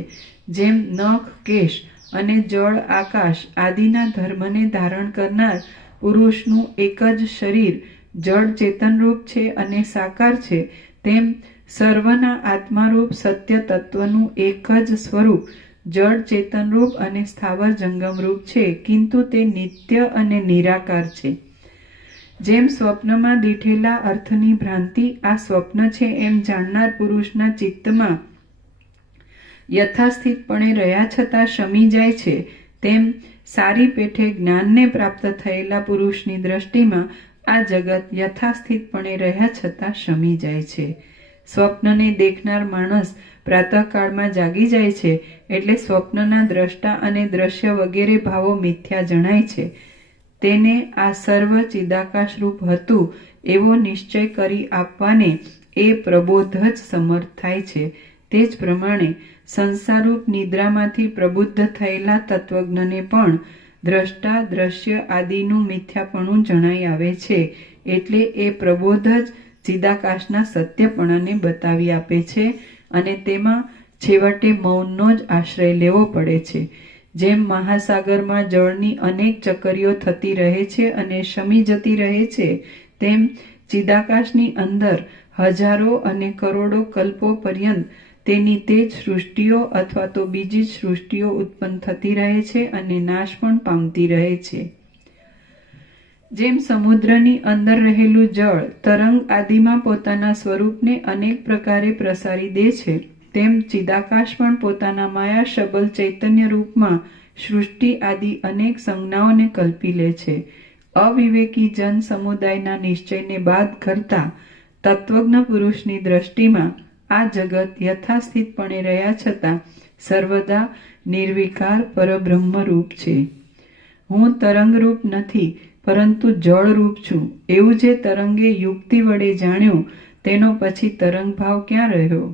જેમ નખ કેશ અને જળ આકાશ આદિના ધર્મને ધારણ કરનાર પુરુષનું એક જ શરીર જળ ચેતનરૂપ છે અને સાકાર છે, તેમ સર્વના આત્મારૂપ સત્ય તત્વનું એક જ સ્વરૂપ જળ ચેતનરૂપ અને સ્થાવર જંગમરૂપ છે, કિંતુ તે નિત્ય અને નિરાકાર છે. જેમ સ્વપ્નમાં દીઠેલા અર્થની ભ્રાંતિ આ સ્વપ્ન છે એમ જાણનાર પુરુષના ચિત્તમાં યથાસ્થિતપણે રહ્યા છતાં શમી જાય છે, તેમ સારી પેઠે જ્ઞાનને પ્રાપ્ત થયેલા પુરુષની દ્રષ્ટિમાં આ જગત યથાસ્થિતપણે રહ્યા છતાં શમી જાય છે. સ્વપ્નને દેખનાર માણસ પ્રાતઃકાળમાં જાગી જાય છે, એટલે સ્વપ્નના દ્રષ્ટા અને દ્રશ્ય વગેરે ભાવો મિથ્યા જણાય છે. તેને આ સર્વ ચિદાકાશરૂપ હતું એવો નિશ્ચય કરી આપવાને એ પ્રબોધ જ સમર્થ થાય છે. તે જ પ્રમાણે સંસારરૂપ નિદ્રામાંથી પ્રબુદ્ધ થયેલા તત્વજ્ઞને પણ દ્રષ્ટા દ્રશ્ય આદિનું મિથ્યાપણું જણાઈ આવે છે, એટલે એ પ્રબોધ જ ચિદાકાશના સત્યપણાને બતાવી આપે છે અને તેમાં છેવટે મૌનનો જ આશ્રય લેવો પડે છે. જેમ મહાસાગરમાં જળની અનેક ચકરીઓ થતી રહે છે અને શમી જતી રહે છે, તેમ ચિદાકાશની અંદર હજારો અને કરોડો કલ્પો પર્યંત તેની તે જ સૃષ્ટિઓ અથવા તો બીજી જ સૃષ્ટિઓ ઉત્પન્ન થતી રહે છે અને નાશ પણ પામતી રહે છે. જેમ સમુદ્રની અંદર રહેલું જળ તરંગ આદિમાં પોતાના સ્વરૂપને અનેક પ્રકારે પ્રસારી દે છે, તેમ ચિદાકાશ પણ પોતાના માયા શબલ ચૈતન્ય રૂપમાં સૃષ્ટિ આદિ અનેક સંજ્ઞાઓને કલ્પી લે છે. અવિવેકી જન સમુદાયના નિશ્ચયને બાદ કરતા તત્વજ્ઞ પુરુષની દ્રષ્ટિમાં આ જગત યથાસ્થિતપણે રહ્યા છતાં સર્વદા નિર્વિકાર પરબ્રહ્મરૂપ છે. હું તરંગરૂપ નથી પરંતુ જળરૂપ છું એવું જે તરંગે યુક્તિ વડે જાણ્યું, તેનો પછી તરંગ ભાવ ક્યાં રહ્યો?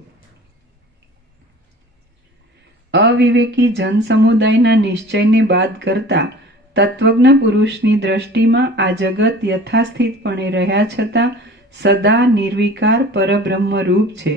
અવિવેકી જન સમુદાયના નિશ્ચયને બાદ કરતા તત્વજ્ઞ પુરુષની દ્રષ્ટિમાં આ જગત યથાસ્થિતપણે રહ્યા છતાં સદા નિર્વિકાર પરબ્રહ્મ રૂપ છે.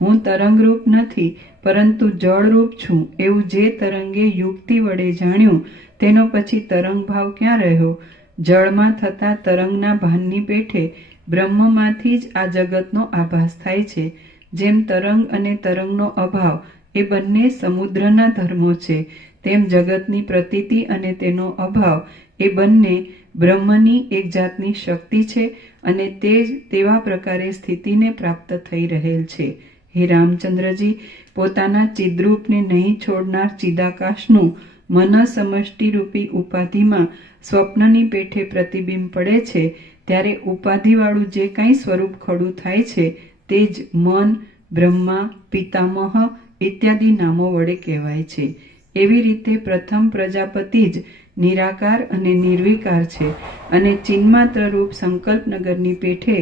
હું તરંગરૂપ નથી, પરંતુ જળરૂપ છું એવું જે તરંગે યુક્તિ વડે જાણ્યું તેનો પછી તરંગ ભાવ ક્યાં રહ્યો? જળમાં થતા તરંગના ભાનની પેઠે બ્રહ્મમાંથી જ આ જગતનો આભાસ થાય છે. જેમ તરંગ અને તરંગનો અભાવ એ બંને સમુદ્રના ધર્મો છે, તેમ જગતની પ્રતીતિ અને તેનો અભાવ એ બંને બ્રહ્મની એક જાતની શક્તિ છે અને તે જ તેવા પ્રકારે સ્થિતિને પ્રાપ્ત થઈ રહેલ છે. હે રામચંદ્રજી, પોતાના ચિદ્રૂપને નહીં છોડનાર ચિદાકાશનું મન સમષ્ટિરૂપી ઉપાધિમાં સ્વપ્નની પેઠે પ્રતિબિંબ પડે છે, ત્યારે ઉપાધિવાળું જે કાંઈ સ્વરૂપ ખડું થાય છે તે જ મન, બ્રહ્મા, પિતામહ ઇત્યાદિ નામો વડે કહેવાય છે. એવી રીતે પ્રથમ પ્રજાપતિ જ નિરાકાર અને નિર્વિકાર છે અને ચિન્માત્ર રૂપ સંકલ્પનગરની પેઠે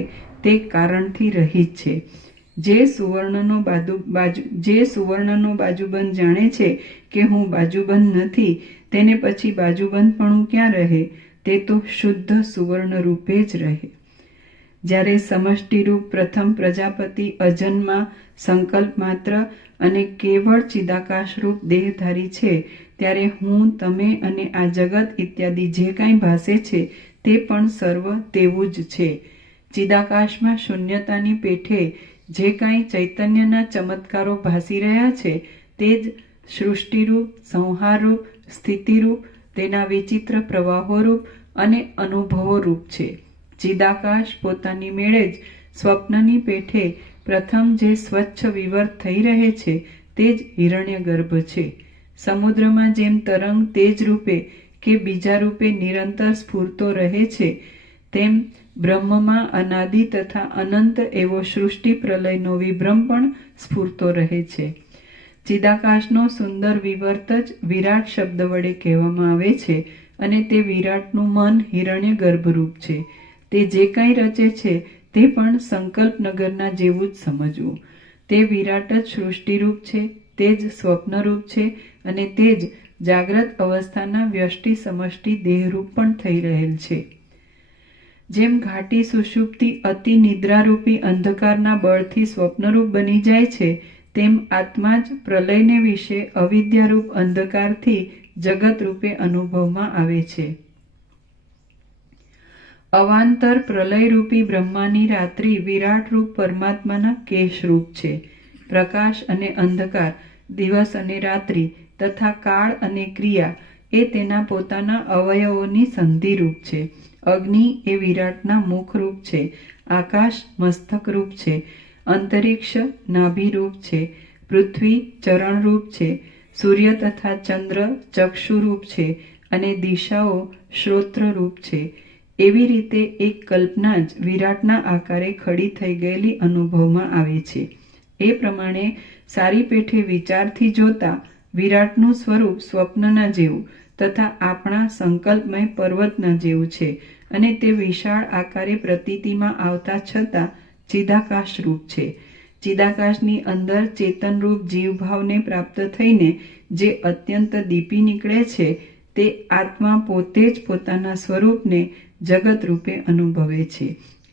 તે કારણથી રહિત છે. જે સુવર્ણનો બાજુબંધ જાણે છે કે હું બાજુબંધ નથી, તેને પછી બાજુબંધપણું ક્યાં રહે? તે તો શુદ્ધ સુવર્ણ રૂપે જ રહે. જ્યારે સમષ્ટિરૂપ પ્રથમ પ્રજાપતિ અજન્મા, સંકલ્પ માત્ર અને કેવળ ચિદાકાશરૂપ દેહધારી છે, ત્યારે હું, તમે અને આ જગત ઇત્યાદિ જે કાંઈ ભાસે છે તે પણ સર્વ તેવું જ છે. ચિદાકાશમાં શૂન્યતાની પેઠે જે કાંઈ ચૈતન્યના ચમત્કારો ભાસી રહ્યા છે તે જ સૃષ્ટિરૂપ, સંહારરૂપ, સ્થિતિરૂપ, તેના વિચિત્ર પ્રવાહોરૂપ અને અનુભવોરૂપ છે. ચિદાકાશ પોતાની મેળે જ સ્વપ્નની પેઠે પ્રથમ જે સ્વચ્છ વિવર્ત થઈ રહે છે તે જ હિરણ્યગર્ભ છે. સમુદ્રમાં જેમ તરંગ તેજ રૂપે કે બીજા રૂપે નિરંતર સ્ફુરતો રહે છે, તેમ બ્રહ્મમાં અનાદિ તથા અનંત એવો સૃષ્ટિ પ્રલયનો વિભ્રમ પણ સ્ફુરતો રહે છે. ચિદાકાશનો સુંદર વિવર્ત જ વિરાટ શબ્દ વડે કહેવામાં આવે છે અને તે વિરાટનું મન હિરણ્ય ગર્ભરૂપ છે. તે જે કાંઈ રચે છે તે પણ સંકલ્પનગરના જેવું જ સમજવું. તે વિરાટ જ સૃષ્ટિરૂપ છે, તે જ સ્વપ્નરૂપ છે અને તે જ જાગ્રત અવસ્થાના વ્યષ્ટિ સમષ્ટિ દેહરૂપ પણ થઈ રહેલ છે. જેમ ઘાટી સુષુપ્તિ અતિ નિદ્રારૂપી અંધકારના બળથી સ્વપ્નરૂપ બની જાય છે, તેમ આત્મા જ પ્રલયને વિશે અવિદ્યારૂપ અંધકારથી જગત રૂપે અનુભવમાં આવે છે. અવાંતર પ્રલયરૂપી બ્રહ્માની રાત્રિ વિરાટરૂપ પરમાત્માના કેશરૂપ છે. પ્રકાશ અને અંધકાર, દિવસ અને રાત્રિ તથા કાળ અને ક્રિયા એ તેના પોતાના અવયવોની સંધિરૂપ છે. અગ્નિ એ વિરાટના મુખરૂપ છે. આકાશ મસ્તકરૂપ છે. અંતરિક્ષ નાભિરૂપ છે. પૃથ્વી ચરણરૂપ છે. સૂર્ય તથા ચંદ્ર ચક્ષુરૂપ છે અને દિશાઓ શ્રોત્રરૂપ છે. એવી રીતે એક કલ્પના જ વિરાટના આકારે ખડી થઈ ગયેલી અનુભવમાં આવે છે. એ પ્રમાણે સારી પેઠે વિચારથી જોતા વિરાટનું સ્વરૂપ સ્વપ્નના જેવું તથા આપણા સંકલ્પમય પર્વતના જેવું છે અને તે વિશાળ આકારે પ્રતીતિમાં આવતા છતાં ચિદાકાશ રૂપ છે. ચિદાકાશની અંદર ચેતનરૂપ જીવભાવને પ્રાપ્ત થઈને જે અત્યંત દીપી નીકળે છે તે આત્મા પોતે જ પોતાના સ્વરૂપને જગત રૂપે અનુભવે છે.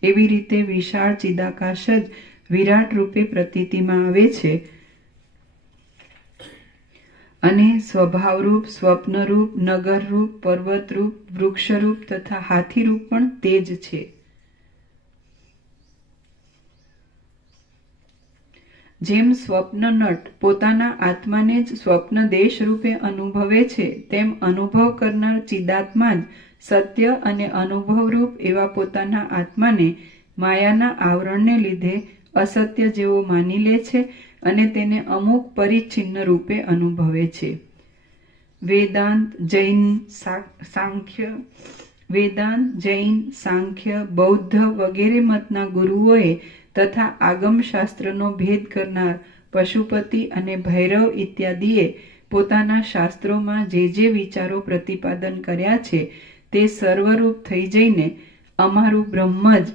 એવી રીતે વિશાળ ચિદાકાશ જ વિરાટ રૂપે પ્રતીતિમાં આવે છે અને સ્વભાવરૂપ, સ્વપ્નરૂપ, નગરરૂપ, પર્વતરૂપ, વૃક્ષરૂપ તથા હાથીરૂપ પણ તે જ છે. જેમ સ્વપ્નનટ પોતાના આત્માને જ સ્વપ્ન દેશ રૂપે અનુભવે છે, તેમ અનુભવ કરનાર ચિદાત્મા જ સત્ય અને અનુભવરૂપ એવા પોતાના આત્માને માયાના આવરણને લીધે અસત્ય જેવો માની લે છે અને તેને અમુક પરિચ્છિન્ન રૂપે અનુભવે છે. વેદાંત, જૈન, સાંખ્ય, બૌદ્ધ વગેરે મતના ગુરુઓએ તથા આગમ શાસ્ત્રનો ભેદ કરનાર પશુપતિ અને ભૈરવ ઇત્યાદિએ પોતાના શાસ્ત્રોમાં જે વિચારો પ્રતિપાદન કર્યા છે તે સર્વરૂપ થઈ જઈને અમારું બ્રહ્મ જ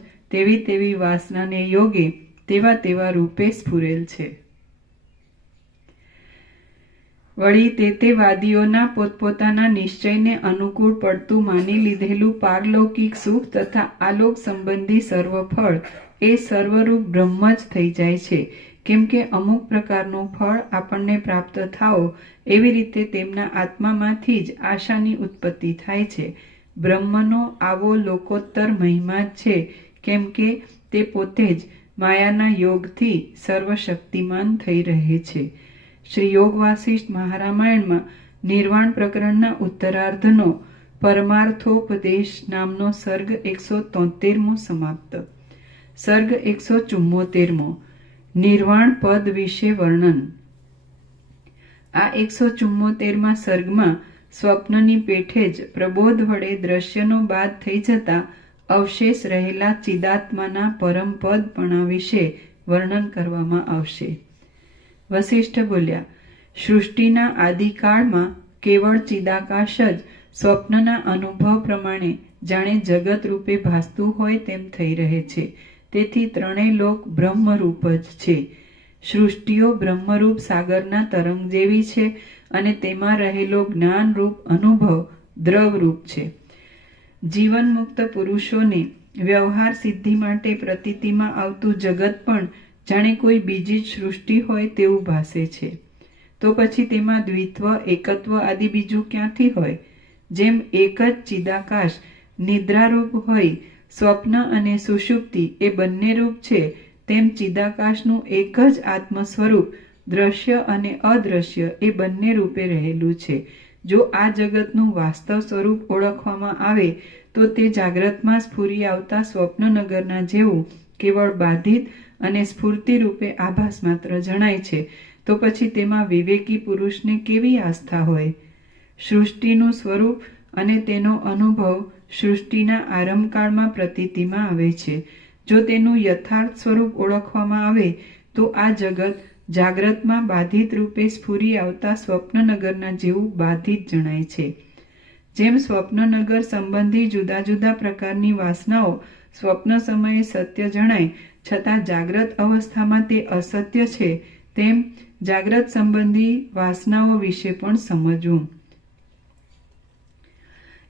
તેવી વાસનાને યોગે તેવા રૂપે સ્ફુરેલ છે. વળી તે વાદીઓના પોતપોતાના નિશ્ચયને અનુકૂળ પડતું માની લીધેલું પારલૌકિક સુખ તથા આલોક સંબંધી સર્વ ફળ એ સર્વરૂપ બ્રહ્મ જ થઈ જાય છે. કેમ કે અમુક પ્રકારનું ફળ આપણને પ્રાપ્ત થાઓ એવી રીતે તેમના આત્મામાંથી જ આશાની ઉત્પત્તિ થાય છે. બ્રહ્મનો આવો લોકોત્તર મહિમા જ છે, કેમ કે તે પોતે જ માયાના યોગથી સર્વશક્તિમાન થઈ રહે છે. શ્રી યોગ વાસિષ્ઠ મહારામાયણમાં નિર્વાણ પ્રકરણના ઉત્તરાર્ધનો પરમાર્થોપદેશ નામનો સર્ગ 173મો સમાપ્ત. સર્ગ 174મો નિર્વાણ પદ વિશે વર્ણન. આ 174મા સર્ગમાં સ્વપ્નની પેઠે જ પ્રબોધ વડે દ્રશ્યનો બાદ થઈ જતા અવશેષ રહેલા ચિદાત્માના પરમ પદપણા વિશે વર્ણન કરવામાં આવશે. વસિષ્ઠ બોલ્યા, સૃષ્ટિના આદિકાળમાં કેવળ ચિદાકાશ જ સ્વપ્નના અનુભવ પ્રમાણે જાણે જગત રૂપે ભાસતું હોય તેમ થઈ રહે છે. તેથી ત્રણેય લોક બ્રહ્મરૂપ જ છે. સૃષ્ટિઓ બ્રહ્મરૂપ સાગરના તરંગ જેવી છે અને તેમાં રહેલો જ્ઞાનરૂપ અનુભવ દ્રવરૂપ છે. જીવન મુક્ત પુરુષોને વ્યવહાર સિદ્ધિ માટે પ્રતીતિમાં આવતું જગત પણ જાણે કોઈ બીજી જ સૃષ્ટિ હોય તેવું ભાસે છે. તો પછી તેમાં દ્વિત્વ, એકત્વ આદિ બીજું ક્યાંથી હોય? જેમ એક જ ચિદાકાશ નિદ્રારૂપ હોય, સ્વપ્ન અને સુષુપ્તિ એ બંને રૂપ છે, તેમ ચિદાકાશનું એક જ આત્મ સ્વરૂપ દ્રશ્ય અને અદ્રશ્ય એ બંને રૂપે રહેલું છે. જો આ જગતનું વાસ્તવ સ્વરૂપ ઓળખવામાં આવે તો તે જાગ્રતમાં સ્ફુરી આવતા સ્વપ્નનગરના જેવું કેવળ બાધિત અને સ્ફૂર્તિ રૂપે આભાસ માત્ર જણાય છે. તો પછી તેમાં વિવેકી પુરુષને કેવી આસ્થા હોય? સૃષ્ટિનું સ્વરૂપ અને તેનો અનુભવ સૃષ્ટિના આરંભકાળમાં પ્રતીતિમાં આવે છે. જો તેનું યથાર્થ સ્વરૂપ ઓળખવામાં આવે તો આ જગત જાગ્રતમાં બાધિત રૂપે સ્ફુરી આવતા સ્વપ્નનગરના જેવું બાધિત જણાય છે. જેમ સ્વપ્નનગર સંબંધી જુદા જુદા પ્રકારની વાસનાઓ સ્વપ્ન સમયે સત્ય જણાય છતાં જાગ્રત અવસ્થામાં તે અસત્ય છે, તેમ જાગ્રત સંબંધી વાસનાઓ વિશે પણ સમજવું.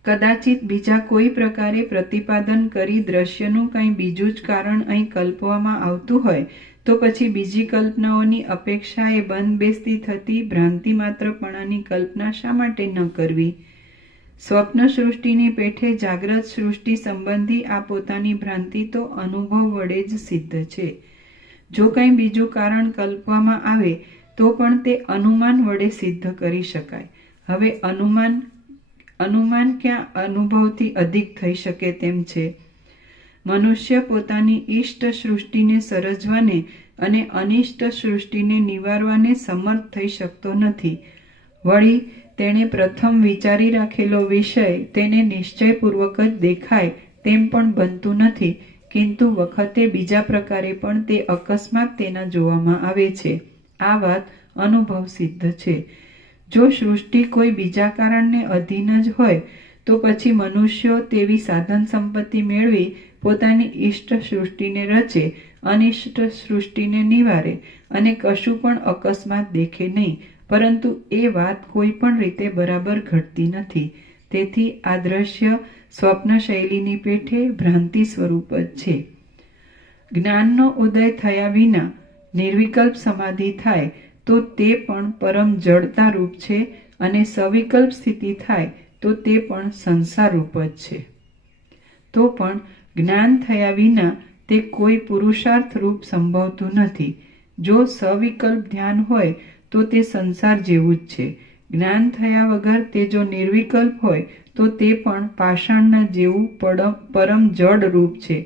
કદાચિત બીજા કોઈ પ્રકારે પ્રતિપાદન કરી દ્રશ્યનું કંઈ બીજું જ કારણ અહીં કલ્પવામાં આવતું હોય તો પછી બીજી કલ્પનાઓની અપેક્ષાએ બંધ બેસતી થતી ભ્રાંતિ માત્રપણાની કલ્પના શા માટે ન કરવી? સ્વપ્ન સૃષ્ટિની પેઠે જાગ્રત સૃષ્ટિ સંબંધી આ પોતાની ભ્રાંતિ તો અનુભવ વડે જ સિદ્ધ છે. જો કંઈ બીજું કારણ કલ્પવામાં આવે તો પણ તે અનુમાન વડે સિદ્ધ કરી શકાય. હવે અનુમાન ક્યાં અનુભવથી અધિક થઈ શકે તેમ છે? મનુષ્ય પોતાની ઈષ્ટ સૃષ્ટિને સર્જવાને અને અનિષ્ટ સૃષ્ટિને નિવારવાને સમર્થ થઈ શકતો નથી. વળી તેણે પ્રથમ વિચારી રાખેલો વિષય તેને નિશ્ચયપૂર્વક જ દેખાય તેમ પણ બનતું નથી, કિંતુ વખતે બીજા પ્રકારે પણ તે અકસ્માત તેના જોવામાં આવે છે. આ વાત અનુભવ સિદ્ધ છે. જો સૃષ્ટિ કોઈ બીજા કારણને અધીન જ હોય તો પછી મનુષ્યો તેવી સાધન સંપત્તિ મેળવી પોતાની ઈષ્ટ સૃષ્ટિને રચે, અનિષ્ટ સૃષ્ટિને નિવારે અને કશું પણ અકસ્માત દેખે નહીં, પરંતુ એ વાત કોઈ પણ રીતે બરાબર ઘટતી નથી. તેથી આ દ્રશ્ય સ્વપ્ન શૈલીની પેઠે ભ્રાંતિ સ્વરૂપ જ છે. જ્ઞાનનો ઉદય થયા વિના નિર્વિકલ્પ સમાધિ થાય તો તે પણ પરમ જડતા રૂપ છે અને સવિકલ્પ સ્થિતિ થાય તો તે પણ સંસાર રૂપ જ છે. તો પણ જ્ઞાન થયા વિના તે કોઈ પુરુષાર્થ રૂપ સંભવતું નથી. જો સવિકલ્પ ધ્યાન હોય તો તે સંસાર જેવું જ છે. જ્ઞાન થયા વગર તે જો નિર્વિકલ્પ હોય તો તે પણ પાષાણના જેવું પરમ જડ રૂપ છે.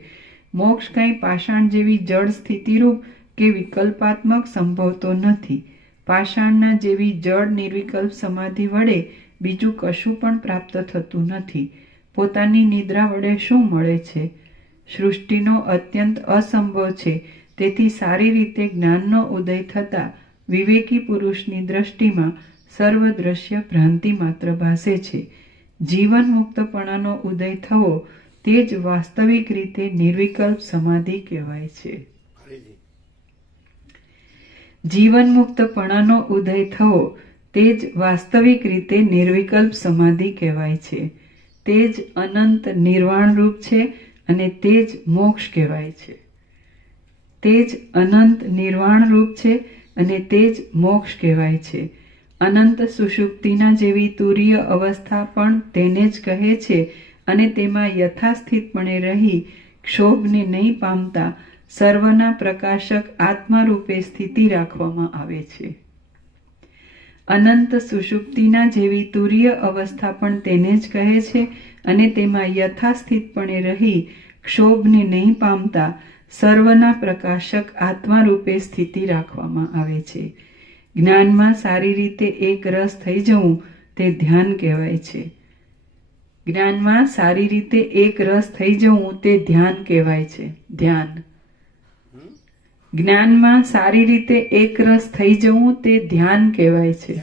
મોક્ષ કંઈ પાષાણ જેવી જડ સ્થિતિરૂપ કે વિકલ્પાત્મક સંભવતો નથી. પાષાણના જેવી જડ નિર્વિકલ્પ સમાધિ વડે બીજું કશું પણ પ્રાપ્ત થતું નથી. પોતાની નિદ્રા વડે શું મળે છે? સૃષ્ટિનો અત્યંત અસંભવ છે. તેથી સારી રીતે જ્ઞાનનો ઉદય થતા વિવેકી પુરુષની દ્રષ્ટિમાં સર્વ દ્રશ્ય ભ્રાંતિ માત્ર ભાસે છે. જીવન મુક્તપણાનો ઉદય થવો તે જ વાસ્તવિક રીતે નિર્વિકલ્પ સમાધિ કહેવાય છે. જીવન મુક્તપણાનો ઉદય થવો તે જ વાસ્તવિક રીતે નિર્વિકલ્પ સમાધિ કહેવાય છે. તે જ અનંત નિર્વાણ રૂપ છે અને તે જ મોક્ષ કહેવાય છે. તે જ અનંત નિર્વાણ રૂપ છે અને તે જ મોક્ષ કહેવાય છે. અનંત સુષુપ્તિના જેવી તુરીય અવસ્થા પણ તેને જ કહે છે અને તેમાં યથાસ્થિતપણે રહી ક્ષોભને નહીં પામતા સર્વના પ્રકાશક આત્મા રૂપે સ્થિતિ રાખવામાં આવે છે. અનંત સુષુપ્તિના જેવી તુરીય અવસ્થા પણ તેને જ કહે છે અને તેમાં યથાસ્થિતપણે રહી ક્ષોભને નહીં પામતા સર્વના પ્રકાશક આત્મા રૂપે સ્થિતિ રાખવામાં આવે છે. જ્ઞાનમાં સારી રીતે એક રસ થઈ જવું તે ધ્યાન કહેવાય છે. જ્ઞાનમાં સારી રીતે એક રસ થઈ જવું તે ધ્યાન કહેવાય છે. ધ્યાન. જ્ઞાનમાં સારી રીતે એક રસ થઈ જવું તે ધ્યાન કહેવાય છે.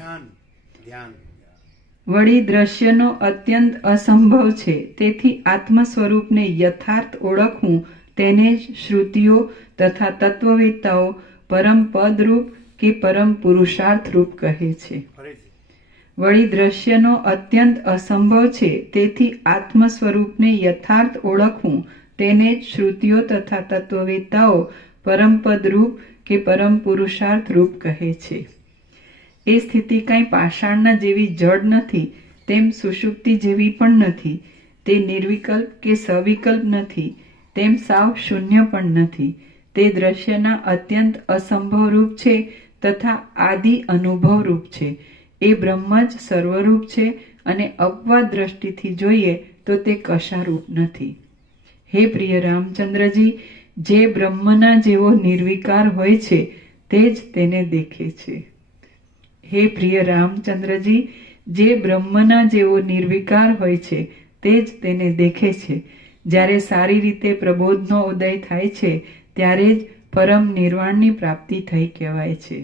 વળી દ્રશ્યનો અત્યંત અસંભવ છે, તેથી આત્મ સ્વરૂપને યથાર્થ ઓળખવું તેને જ શ્રુતિઓ તથા તત્વવેત્તાઓ પરમ પદરૂપ કે પરમ પુરુષાર્થ રૂપ કહે છે. વળી દ્રશ્યનો અત્યંત અસંભવ છે, તેથી આત્મ સ્વરૂપને યથાર્થ ઓળખવું તેને જ શ્રુતિઓ તથા તત્વવેત્તાઓ પરમપદ રૂપ કે પરમ પુરુષાર્થ રૂપ કહે છે. એ સ્થિતિ કાંઈ પાષાણના જેવી જડ નથી, તેમ સુષુપ્તિ જેવી પણ નથી. તે નિર્વિકલ્પ કે સવિકલ્પ નથી, તેમ સાવ શૂન્ય પણ નથી. તે દ્રશ્યના અત્યંત અસંભવ રૂપ છે તથા આદિ અનુભવ રૂપ છે. એ બ્રહ્મ જ સર્વરૂપ છે અને અપવાદ દ્રષ્ટિથી જોઈએ તો તે કશારૂપ નથી. હે પ્રિય રામચંદ્રજી, જે બ્રહ્મના જેવો નિર્વિકાર હોય છે તે જ તેને દેખે છે. હે પ્રિય રામચંદ્રજી, જે બ્રહ્મના જેવો નિર્વિકાર હોય છે તે જ તેને દેખે છે. જ્યારે સારી રીતે પ્રબોધનો ઉદય થાય છે ત્યારે જ પરમ નિર્વાણની પ્રાપ્તિ થઈ કહેવાય છે.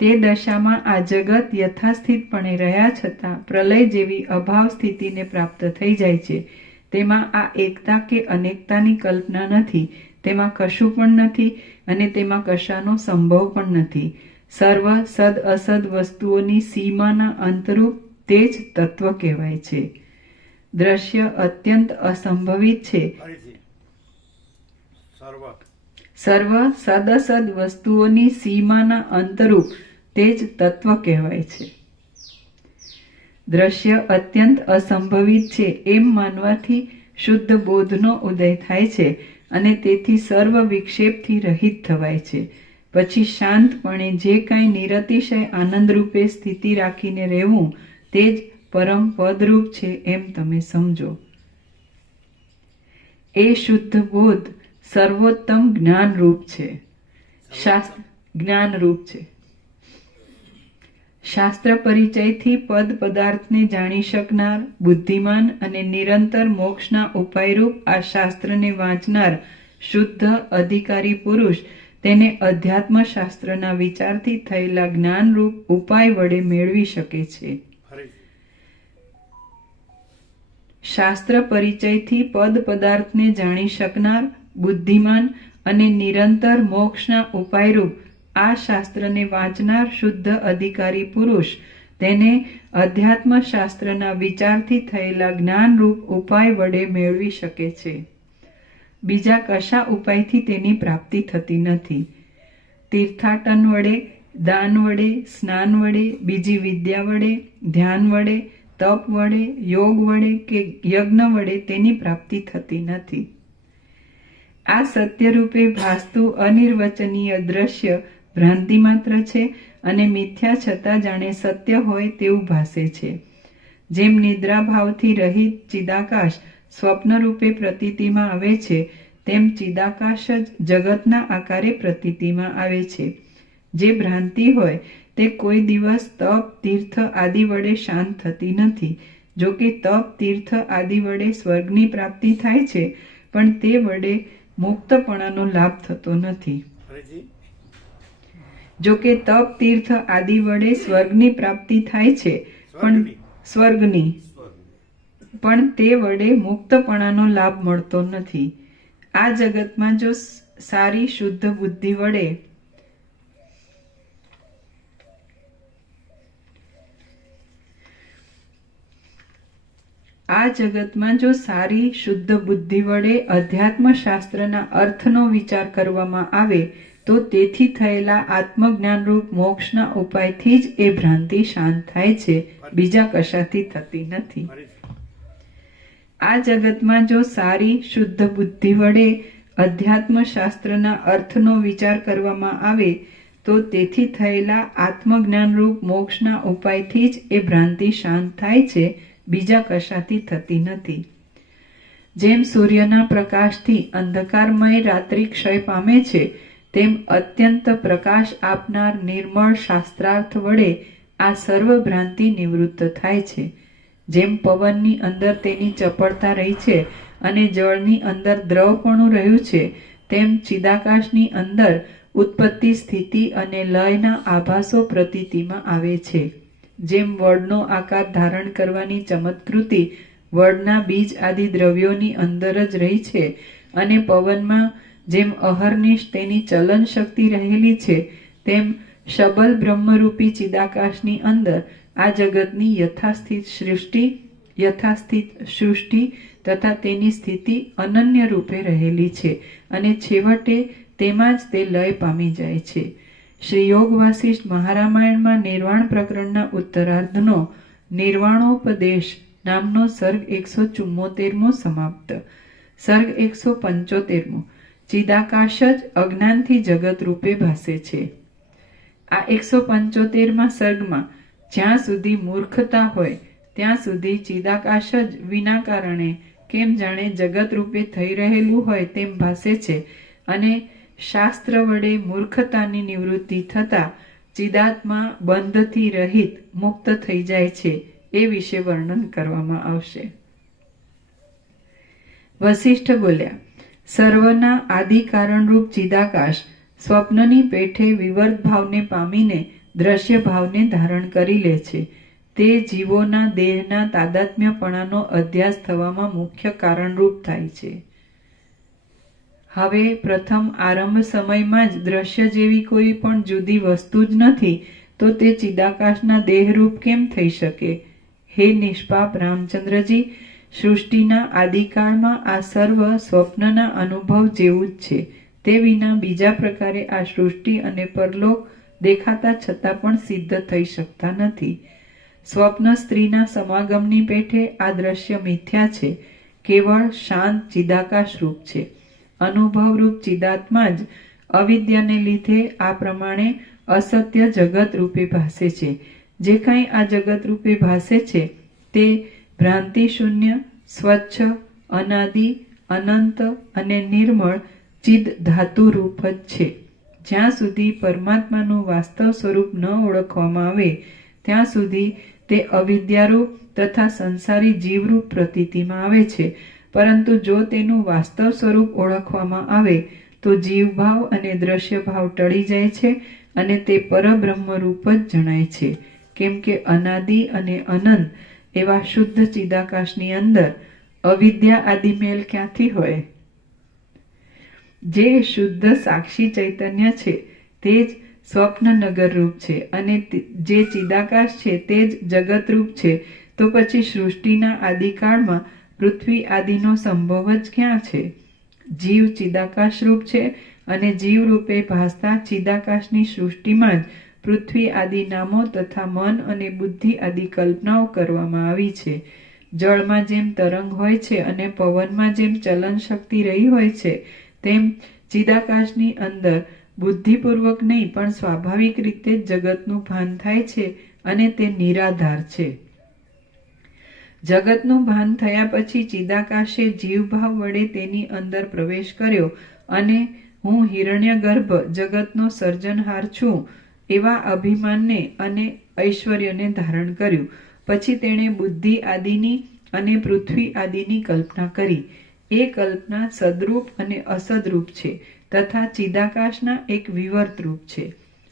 તે દશામાં આ જગત યથાસ્થિતપણે રહ્યા છતાં પ્રલય જેવી અભાવ સ્થિતિને પ્રાપ્ત થઈ જાય છે. તેમાં આ એકતા કે અનેકતાની કલ્પના નથી, તેમાં કશું પણ નથી અને તેમાં કશાનો સંભવ પણ નથી. સર્વ સદ અસદ વસ્તુઓની સીમાના અંતરૂપ તે જ તત્વ કહેવાય છે. દ્રશ્ય અત્યંત અસંભવિત છે. સર્વ સદઅસદ વસ્તુઓની સીમાના અંતરૂપ તે જ તત્વ કહેવાય છે. દ્રશ્ય અત્યંત અસંભવિત છે એમ માનવાથી શુદ્ધ બોધનો ઉદય થાય છે અને તેથી સર્વ વિક્ષેપથી રહિત થવાય છે. પછી શાંતપણે જે કાંઈ નિરતિશય આનંદરૂપે સ્થિતિ રાખીને રહેવું તે જ પરમ પદરૂપ છે એમ તમે સમજો. એ શુદ્ધ બોધ સર્વોત્તમ જ્ઞાનરૂપ છે. જ્ઞાનરૂપ છે. શાસ્ત્ર પરિચયથી પદ પદાર્થને જાણી શકનાર, બુદ્ધિમાન અને નિરંતર મોક્ષના ઉપાયરૂપ આ શાસ્ત્રને વાંચનાર શુદ્ધ અધિકારી પુરુષ તેને અધ્યાત્મ શાસ્ત્રના વિચારથી થયેલા જ્ઞાનરૂપ ઉપાય વડે મેળવી શકે છે. શાસ્ત્ર પરિચયથી પદ પદાર્થને જાણી શકનાર, બુદ્ધિમાન અને નિરંતર મોક્ષના ઉપાયરૂપ આ શાસ્ત્રને વાંચનાર શુદ્ધ અધિકારી પુરુષ તેને અધ્યાત્મ શાસ્ત્રના વિચારથી થયેલા જ્ઞાનરૂપ ઉપાય વડે મેળવી શકે છે. બીજા કશા ઉપાયથી તેની પ્રાપ્તિ થતી નથી. તીર્થાટન વડે, દાન વડે, સ્નાન વડે, બીજી વિદ્યા વડે, ધ્યાન વડે, તપ વડે, યોગ વડે કે યજ્ઞ વડે તેની પ્રાપ્તિ થતી નથી. આ સત્યરૂપે ભાસતું અનિર્વચનીય દ્રશ્ય ભ્રાંતિ માત્ર છે અને મિથ્યા છતાં જાણે સત્ય હોય તેવું ભાસે છે. જેમ નિદ્રાભાવથી રહિત ચિદાકાશ સ્વપ્નરૂપે પ્રતીતિમાં આવે છે, તેમ ચિદાકાશ જ જગતના આકારે પ્રતીતિમાં આવે છે. જે ભ્રાંતિ હોય તે કોઈ દિવસ તપ, તીર્થ આદિ વડે શાંત થતી નથી. જો કે તપ, તીર્થ આદિ વડે સ્વર્ગની પ્રાપ્તિ થાય છે, પણ તે વડે મુક્તપણાનો લાભ થતો નથી. જો કે તપ, તીર્થ આદિ વડે સ્વર્ગની પ્રાપ્તિ થાય છે, પણ સ્વર્ગની પણ તે વડે મુક્તપણાનો લાભ મળતો નથી. આ જગતમાં જો સારી શુદ્ધ બુદ્ધિ વડે આ જગતમાં જો સારી શુદ્ધ બુદ્ધિ વડે અધ્યાત્મ શાસ્ત્રના અર્થનો વિચાર કરવામાં આવે તો તેથી થયેલા આત્મજ્ઞાનરૂપ મોક્ષના ઉપાયથી જ એ ભ્રાંતિ શાંત થાય છે, બીજા કશાથી થતી નથી. આ જગતમાં જો સારી શુદ્ધ બુદ્ધિ વડે અધ્યાત્મ શાસ્ત્રના અર્થનો વિચાર કરવામાં આવે તો તેથી થયેલા આત્મજ્ઞાનરૂપ મોક્ષના ઉપાયથી જ એ ભ્રાંતિ શાંત થાય છે, બીજા કશાથી થતી નથી. જેમ સૂર્યના પ્રકાશથી અંધકારમય રાત્રિ ક્ષય પામે છે, તેમ અત્યંત પ્રકાશ આપનાર નિર્મળ શાસ્ત્રાર્થ વડે આ સર્વ ભ્રાંતિ નિવૃત્ત થાય છે. જેમ પવનની અંદર તેની ચપળતા રહી છે અને જળની અંદર દ્રવપણું રહ્યું છે, તેમ ચિદાકાશની અંદર ઉત્પત્તિ, સ્થિતિ અને લયના આભાસો પ્રતીતિમાં આવે છે. જેમ વડનો આકાર ધારણ કરવાની ચમત્કૃતિ વડના બીજ આદિ દ્રવ્યોની અંદર જ રહી છે અને પવનમાં જેમ અહર્નિશ તેની ચલન શક્તિ રહેલી છે, તેમ શબલ બ્રહ્મરૂપી ચિદાકાશની અંદર આ જગતની યથાસ્થિત સૃષ્ટિ તથા તેની સ્થિતિ અનન્ય રૂપે રહેલી છે અને છેવટે તેમાં જ તે લય પામી જાય છે. શ્રી યોગ વાસિષ્ઠ મહારામાયણમાં નિર્વાણ પ્રકરણના ઉત્તરાર્ધનો નિર્વાણોપદેશ નામનો સર્ગ 174મો સમાપ્ત. સર્ગ 175મો. ચિદાકાશ જ અજ્ઞાનથી જગત રૂપે ભાસે છે. આ 175મા સર્ગમાં જ્યાં સુધી મૂર્ખતા હોય ત્યાં સુધી ચિદાકાશ જ વિના કારણે કેમ જાણે જગત રૂપે થઈ રહેલું હોય તેમ ભાસે છે અને શાસ્ત્ર વડે મૂર્ખતાની નિવૃત્તિ થતા ચિદાત્મા બંધથી રહિત મુક્ત થઈ જાય છે, એ વિશે વર્ણન કરવામાં આવશે. વસિષ્ઠ બોલ્યા, સર્વના આદિ કારણરૂપ ચિદાકાશ સ્વપ્નની પેઠે વિવર્ત ભાવને પામીને દ્રશ્ય ભાવને ધારણ કરી લે છે. તે જીવોના દેહના તાદાત્મ્યપણાનો અધ્યાસ થવામાં મુખ્ય કારણરૂપ થાય છે. હવે પ્રથમ આરંભ સમયમાં જ દ્રશ્ય જેવી કોઈ પણ જુદી વસ્તુ જ નથી, તો તે ચિદાકાશના દેહરૂપ કેમ થઈ શકે? હે નિષ્પાપ રામચંદ્રજી, સૃષ્ટિના આદિકાળમાં આ સર્વ સ્વપ્નના અનુભવ જેવું જ છે. તે વિના બીજા પ્રકારે આ સૃષ્ટિ અને પરલોક દેખાતા છતાં પણ સિદ્ધ થઈ શકતા નથી. સ્વપ્ન સ્ત્રીના સમાગમની પેઠે આ દ્રશ્ય મિથ્યા છે, કેવળ શાંત ચિદાકાશ રૂપ છે. અનુભવરૂપ ચિદાત્મા જ અવિદ્યાને લીધે આ પ્રમાણે અસત્ય જગત રૂપે ભાસે છે. જે કંઈ આ જગત રૂપે ભાસે છે તે ભ્રાંતિ શૂન્ય, સ્વચ્છ, અનાદિ, અનંત અને નિર્મળ ચિદ ધાતુ રૂપ જ છે. જ્યાં સુધી પરમાત્માનું વાસ્તવ સ્વરૂપ ન ઓળખવામાં આવે ત્યાં સુધી તે અવિદ્યારૂપ તથા સંસારી જીવરૂપ પ્રતીતિમાં આવે છે. પરંતુ જો તેનું વાસ્તવ સ્વરૂપ ઓળખવામાં આવે તો જીવભાવ અને દ્રશ્યભાવ ટળી જાય છે અને તે પરબ્રહ્મ રૂપ જ જણાય છે. કેમ કે અનાદિ અને અનંત એવા શુદ્ધ ચિદાકાશની અંદર અવિદ્યા આદિ મેલ ક્યાંથી હોય? જે શુદ્ધ સાક્ષી ચૈતન્ય છે તે જ સ્વપ્નનગર રૂપ છે અને જે ચિદાકાશ છે તે જ જગત રૂપ છે. તો પછી સૃષ્ટિના આદિકાળમાં પૃથ્વી આદિનો સંભવ જ ક્યાં છે? જીવ ચિદાકાશ રૂપ છે અને જીવ રૂપે ભાસતા ચિદાકાશની સૃષ્ટિમાં જ પૃથ્વી આદિ નામો તથા મન અને બુદ્ધિ આદિ કલ્પનાઓ કરવામાં આવી છે. જળમાં જેમ તરંગ હોય છે અને પવનમાં જેમ ચલન શક્તિ રહી હોય છે, તેમ ચિદાકાશની અંદર બુદ્ધિપૂર્વક નહીં પણ સ્વાભાવિક રીતે જગતનું ભાન થાય છે અને તે નિરાધાર છે. જગતનું ભાન થયા પછી ચિદાકાશે જીવભાવ વડે તેની અંદર પ્રવેશ કર્યો અને હું હિરણ્યગર્ભ જગતનો સર્જનહાર છું એવા અભિમાનને અને ઐશ્વર્યને ધારણ કર્યું. પછી તેણે બુદ્ધિ આદિની અને પૃથ્વી આદિની કલ્પના કરી. એ કલ્પના સદરૂપ અને અસદરૂપ છે તથા ચિદાકાશના એક વિવર્ત રૂપ છે.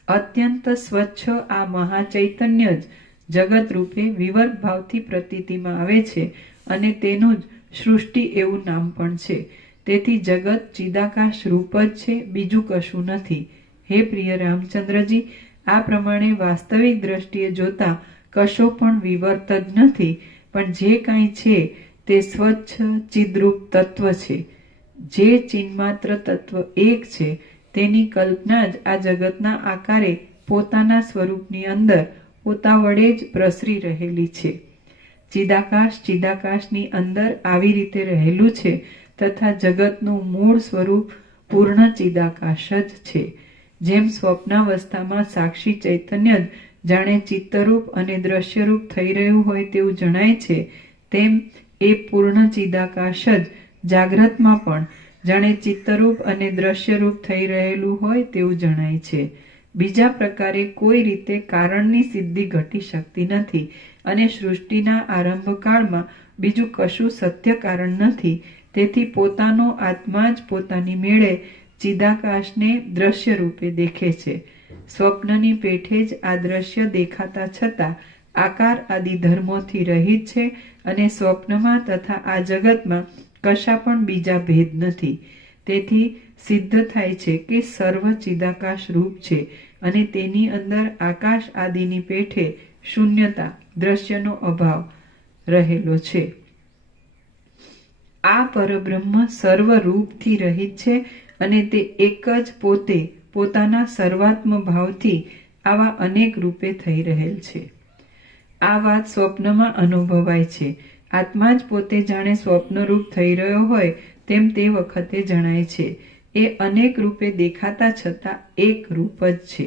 અત્યંત સ્વચ્છ આ મહાચૈતન્ય જ જગત રૂપે વિવર્ત ભાવથી પ્રતીતિમાં આવે છે અને તેનું જ સૃષ્ટિ એવું નામ પણ છે. તેથી જગત ચિદાકાશ રૂપ જ છે, બીજું કશું નથી. હે પ્રિય રામચંદ્રજી, આ પ્રમાણે વાસ્તવિક દ્રષ્ટિએ જોતા કશો પણ વિવર્ત જ નથી. પણ જે કાંઈ છે તે સ્વચ્છ ચિદ્રૂપ તત્વ છે. જે ચિન્માત્ર તત્વ એક છે તેની કલ્પના જ આ જગતના આકારે પોતાના સ્વરૂપની અંદર પોતા વડે જ પ્રસરી રહેલી છે. ચિદાકાશ ચિદાકાશની અંદર આવી રીતે રહેલું છે તથા જગતનું મૂળ સ્વરૂપ પૂર્ણ ચિદાકાશ જ છે. જેમ સ્વપ્નાવસ્થામાં સાક્ષી ચૈતન્ય જ જાણે ચિત્તરૂપ અને દ્રશ્યરૂપ થઈ રહ્યું હોય તેવું જણાય છે, તેમ એ પૂર્ણ ચિદાકાશ જ જાગ્રતમાં પણ જાણે ચિત્તરૂપ અને દ્રશ્યરૂપ થઈ રહેલું હોય તેવું જણાય છે. બીજા પ્રકારે કોઈ રીતે કારણની સિદ્ધિ ઘટી શકતી નથી અને સૃષ્ટિના આરંભકાળમાં બીજું કશું સત્ય કારણ નથી. તેથી પોતાનો આત્મા જ પોતાની મેળે ચિદાકાશને દ્રશ્ય રૂપે દેખે છે. સ્વપ્નની પેઠે જ આ દ્રશ્ય દેખાતા છતાં આકાર આદિ ધર્મોથી રહિત છે અને સ્વપ્નમાં તથા આ જગતમાં કશા પણ બીજા ભેદ નથી. તેથી સિદ્ધ થાય છે કે સર્વ ચિદાકાશ રૂપ છે અને તેની અંદર આકાશ આદિની પેઠે શૂન્યતા દ્રશ્યનો અભાવ રહેલો છે. આ પરબ્રહ્મ સર્વ રૂપથી રહિત છે અને તે એક જ પોતે પોતાના સર્વાત્મ ભાવથી આવા અનેક રૂપે થઈ રહેલ છે. આ વાત સ્વપ્નમાં અનુભવાય છે. આત્મા જ પોતે જાણે સ્વપ્નરૂપ થઈ રહ્યો હોય તેમ તે વખતે જણાય છે. એ અનેક રૂપે દેખાતા છતાં એક રૂપ જ છે.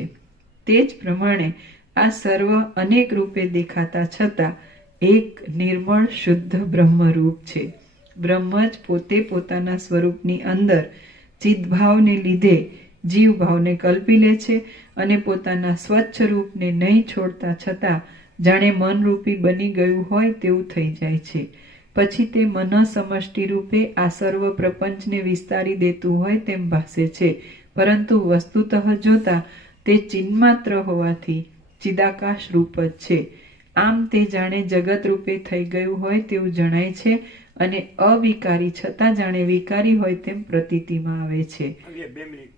તે જ પ્રમાણે આ સર્વ અનેક રૂપે દેખાતા છતાં એક નિર્મળ શુદ્ધ બ્રહ્મરૂપ છે. બ્રહ્મ જ પોતે પોતાના સ્વરૂપની અંદર ચિદભાવને લીધે જીવભાવને કલ્પી લે છે અને પોતાના સ્વચ્છ રૂપને નહીં છોડતા છતાં જાણે મનરૂપી બની ગયું હોય તેવું થઈ જાય છે. પછી તે મન સમષ્ટિ રૂપે આ સર્વ પ્રપંચને વિસ્તારી દેતું હોય તેમ ભાસે છે, પરંતુ વસ્તુતઃ જોતા તે ચિન્માત્ર હોવાથી ચિદાકાશ રૂપ જ છે. આમ તે જાણે જગત રૂપે થઈ ગયું હોય તેવું જણાય છે અને અવિકારી છતાં જાણે વિકારી હોય તેમ પ્રતીતિમાં આવે છે. 2 મિનિટ.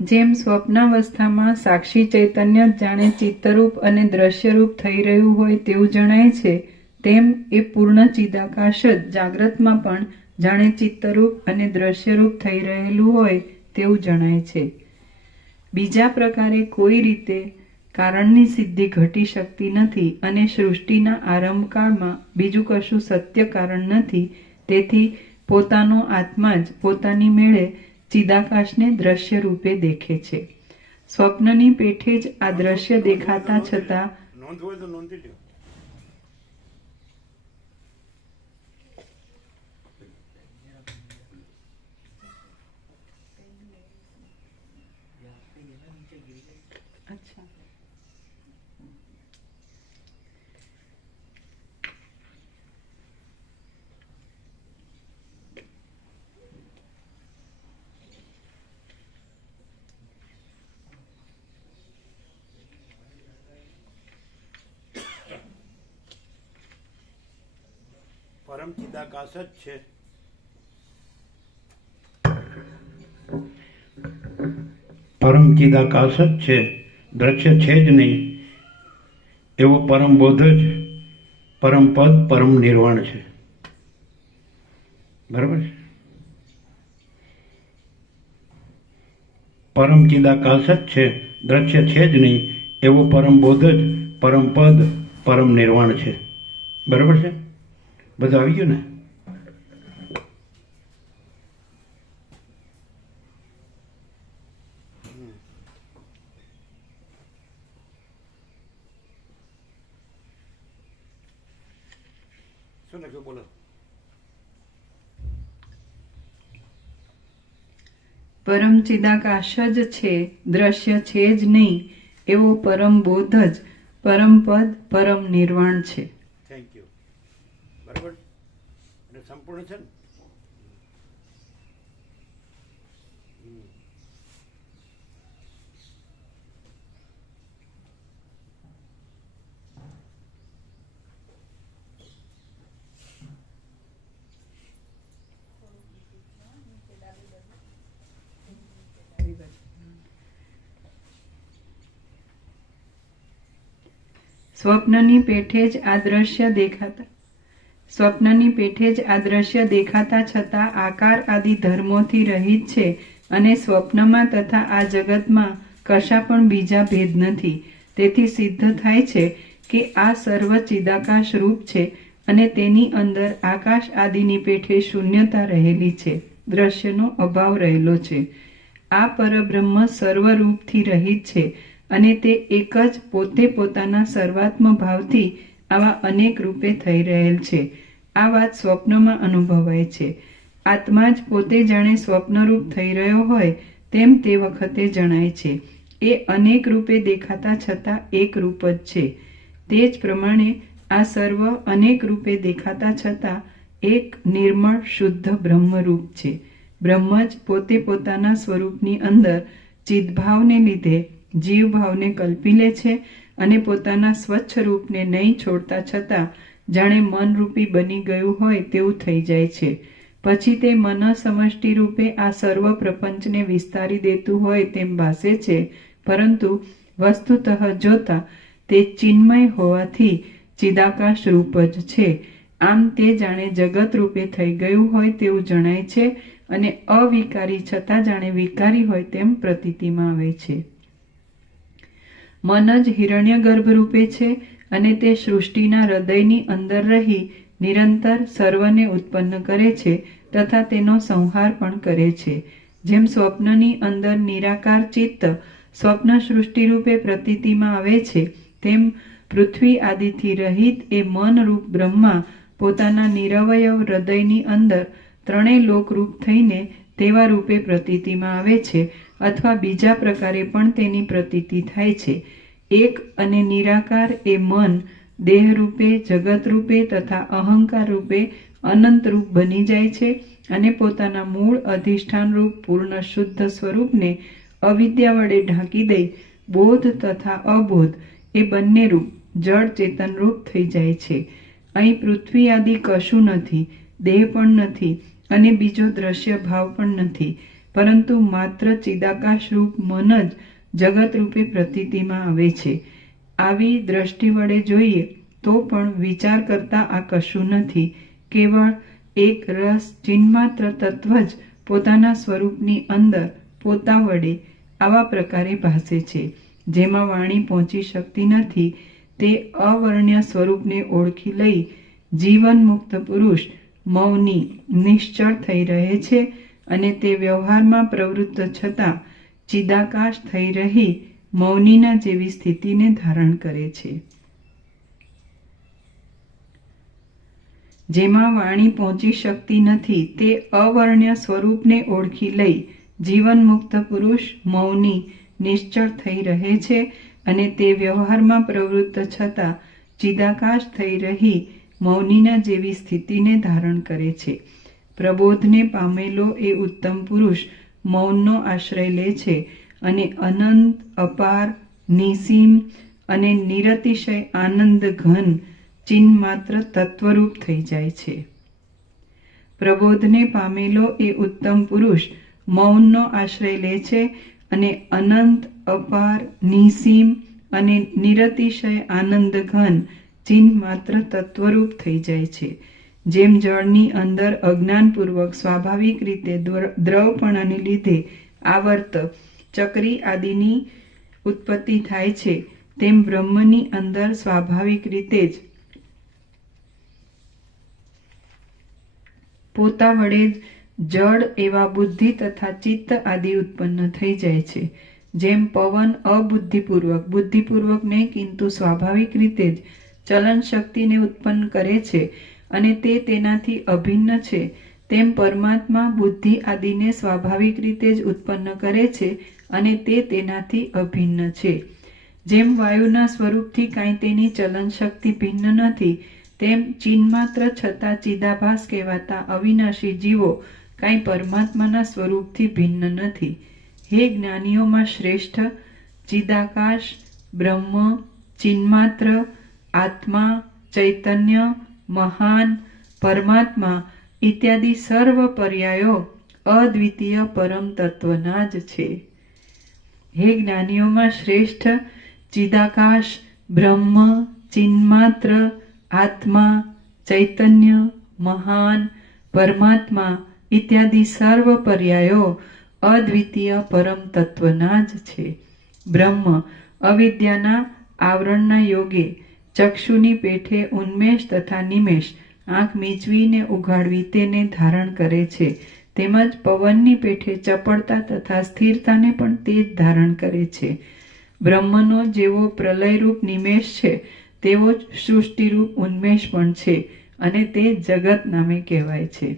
જેમ સ્વપ્નાવસ્થામાં સાક્ષી ચૈતન્ય જાણે ચિત્તરૂપ અને દ્રશ્યરૂપ થઈ રહ્યું હોય તેવું જણાય છે, તેમ એ પૂર્ણ ચિદાકાશ જ જાગ્રતમાં પણ જાણે ચિત્તરૂપ અને દ્રશ્યરૂપ થઈ રહેલું હોય તેવું જણાય છે. બીજા પ્રકારે કોઈ રીતે કારણની સિદ્ધિ ઘટી શકતી નથી અને સૃષ્ટિના આરંભકાળમાં બીજું કશું સત્ય કારણ નથી. તેથી પોતાનો આત્મા જ પોતાની મેળે ચિદાકાશને દ્રશ્ય રૂપે દેખે છે. સ્વપ્નની પેઠે જ આ દ્રશ્ય દેખાતા છતાં નોંધવું હોય તો નોંધી લ્યો. પરમ ચિદાકાશ જ છે. પરમ ચિદાકાશ જ છે, દ્રશ્ય છે જ નહીં એવો પરમ બોધ જ પરમ પદ પરમ નિર્વાણ છે. બરાબર છે. પરમ ચિદાકાશ જ છે, દ્રશ્ય છે જ નહીં એવો પરમ બોધ જ પરમ પદ પરમ નિર્વાણ છે. બરાબર છે? બધું આવી ગયું ને? શું લખ્યું બોલો? પરમ ચિદાકાશ જ છે, દ્રશ્ય છે જ નહીં એવો પરમ બોધ જ પરમ પદ પરમ નિર્વાણ છે. Thank you. બરાબર? એટલે સંપૂર્ણ છે ને? સ્વપ્નની પેઠે જ આ દ્રશ્ય દેખાતા છતાં આકાર આદિ ધર્મોથી રહિત છે અને સ્વપ્નમાં તથા આ જગતમાં કશા પણ બીજા ભેદ નથી. તેથી સિદ્ધ થાય છે કે આ સર્વ ચિદાકાશ રૂપ છે અને તેની અંદર આકાશ આદિની પેઠે શૂન્યતા રહેલી છે, દ્રશ્યનો અભાવ રહેલો છે. આ પરબ્રહ્મ સર્વરૂપથી રહિત છે અને તે એક જ પોતે પોતાના સર્વાત્મ ભાવથી આવા અનેક રૂપે થઈ રહેલ છે. આ વાત સ્વપ્નમાં અનુભવાય છે. આત્મા જ પોતે જાણે સ્વપ્નરૂપ થઈ રહ્યો હોય તેમ તે વખતે જણાય છે. એ અનેક રૂપે દેખાતા છતાં એક રૂપ જ છે. તે જ પ્રમાણે આ સર્વ અનેક રૂપે દેખાતા છતાં એક નિર્મળ શુદ્ધ બ્રહ્મરૂપ છે. બ્રહ્મ જ પોતે પોતાના સ્વરૂપની અંદર ચિદભાવને લીધે જીવભાવને કલ્પી લે છે અને પોતાના સ્વચ્છ રૂપને નહીં છોડતા છતાં જાણે મનરૂપી બની ગયું હોય તેવું થઈ જાય છે. પછી તે મન સમષ્ટિ રૂપે આ સર્વ પ્રપંચને વિસ્તારી દેતું હોય તેમ ભાસે છે, પરંતુ વસ્તુતઃ જોતા તે ચિન્મય હોવાથી ચિદાકાશ રૂપ જ છે. આમ તે જાણે જગત રૂપે થઈ ગયું હોય તેવું જણાય છે અને અવિકારી છતાં જાણે વિકારી હોય તેમ પ્રતીતિમાં આવે છે. મન જ હિરણ્યગર્ભ રૂપે છે અને તે સૃષ્ટિના હૃદયની અંદર રહી નિરંતર સર્વને ઉત્પન્ન કરે છે તથા તેનો સંહાર પણ કરે છે. જેમ સ્વપ્નની અંદર નિરાકાર ચિત્ત સ્વપ્ન સૃષ્ટિ રૂપે પ્રતીતિમાં આવે છે, તેમ પૃથ્વી આદિથી રહિત એ મનરૂપ બ્રહ્મા પોતાના નિરવયવ હૃદયની અંદર ત્રણેય લોકરૂપ થઈને તેવા રૂપે પ્રતીતિમાં આવે છે અથવા બીજા પ્રકારે પણ તેની પ્રતીતિ થાય છે. એક અને નિરાકાર એ મન દેહ રૂપે, જગત રૂપે તથા અહંકાર રૂપે અનંત રૂપ બની જાય છે અને પોતાના મૂળ અધિષ્ઠાન રૂપ પૂર્ણ શુદ્ધ સ્વરૂપને અવિદ્યા વડે ઢાંકી દઈ બોધ તથા અબોધ એ બંને રૂપ જળ ચેતન રૂપ થઈ જાય છે. અહીં પૃથ્વી આદિ કશું નથી, દેહ પણ નથી અને બીજો દ્રશ્ય ભાવ પણ નથી, પરંતુ માત્ર ચિદાકાશ રૂપ મન જ જગત રૂપે પ્રતીતિમાં આવે છે. આવી દ્રષ્ટિ વડે જોઈએ તો પણ વિચાર કરતા આ કશું નથી, કેવળ એક રસ ચિન્માત્ર તત્વ જ પોતાના સ્વરૂપની અંદર પોતા વડે આવા પ્રકારે ભાસે છે. જેમાં વાણી પહોંચી શકતી નથી તે અવર્ણ્ય સ્વરૂપને ઓળખી લઈ જીવન મુક્ત પુરુષ મૌની નિશ્ચળ થઈ રહે છે અને તે વ્યવહારમાં પ્રવૃત્ત છતાં ચિદાકાશ થઈ રહી મૌનીના જેવી સ્થિતિને ધારણ કરે છે. જેમાં વાણી પહોંચી શકતી નથી તે અવર્ણ્ય સ્વરૂપને ઓળખી લઈ જીવન મુક્ત પુરુષ મૌની નિશ્ચળ થઈ રહે છે અને તે વ્યવહારમાં પ્રવૃત્ત છતાં ચિદાકાશ થઈ રહી મૌનીના જેવી સ્થિતિને ધારણ કરે છે. પ્રબોધને પામેલો એ ઉત્તમ પુરુષ મૌનનો આશ્રય લે છે અને અનંત, અપાર, નિસીમ અને નિરતિશય આનંદ ઘન ચિન્માત્ર તત્વરૂપ થઈ જાય છે. પ્રબોધને પામેલો એ ઉત્તમ પુરુષ મૌનનો આશ્રય લે છે અને અનંત, અપાર, નિસીમ અને નિરતિશય આનંદ ઘન ચિન્માત્ર તત્વરૂપ થઈ જાય છે. જેમ જળની અંદર અજ્ઞાનપૂર્વક સ્વાભાવિક રીતે દ્રવપણાને લીધે આવર્ત ચક્રી આદિની ઉત્પત્તિ થાય છે, તેમ બ્રહ્મની અંદર સ્વાભાવિક રીતે જ પોતા વડે જ જડ એવા બુદ્ધિ તથા ચિત્ત આદિ ઉત્પન્ન થઈ જાય છે. જેમ પવન બુદ્ધિપૂર્વક નહીં કિંતુ સ્વાભાવિક રીતે જ ચલન શક્તિને ઉત્પન્ન કરે છે અને તે તેનાથી અભિન્ન છે, તેમ પરમાત્મા બુદ્ધિ આદિને સ્વાભાવિક રીતે જ ઉત્પન્ન કરે છે અને તે તેનાથી અભિન્ન છે. જેમ વાયુના સ્વરૂપથી કાંઈ તેની ચલન શક્તિ ભિન્ન નથી, તેમ ચિન્માત્ર છતાં ચિદાભાસ કહેવાતા અવિનાશી જીવો કાંઈ પરમાત્માના સ્વરૂપથી ભિન્ન નથી. હે જ્ઞાનીઓમાં શ્રેષ્ઠ, ચિદાકાશ, બ્રહ્મ, ચિન્માત્ર, આત્મા, ચૈતન્ય, મહાન, પરમાત્મા ઇત્યાદિ સર્વ પર્યાયો અદ્વિતીય પરમ તત્વના જ છે. હે જ્ઞાનીઓમાં શ્રેષ્ઠ, ચિદાકાશ, બ્રહ્મ, ચિન્માત્ર, આત્મા, ચૈતન્ય, મહાન, પરમાત્મા ઇત્યાદિ સર્વ પર્યાયો અદ્વિતીય પરમ તત્વના જ છે. બ્રહ્મ અવિદ્યાના આવરણના યોગે ચક્ષુની પેઠે ઉન્મેષ તથા નિમેષ, આંખ મીચવીને ઉઘાડવી તેને ધારણ કરે છે, તેમજ પવનની પેઠે ચપળતા તથા સ્થિરતાને પણ તે જ ધારણ કરે છે. બ્રહ્મનો જેવો પ્રલયરૂપ નિમેષ છે તેવો જ સૃષ્ટિરૂપ ઉન્મેષ પણ છે અને તે જગત નામે કહેવાય છે.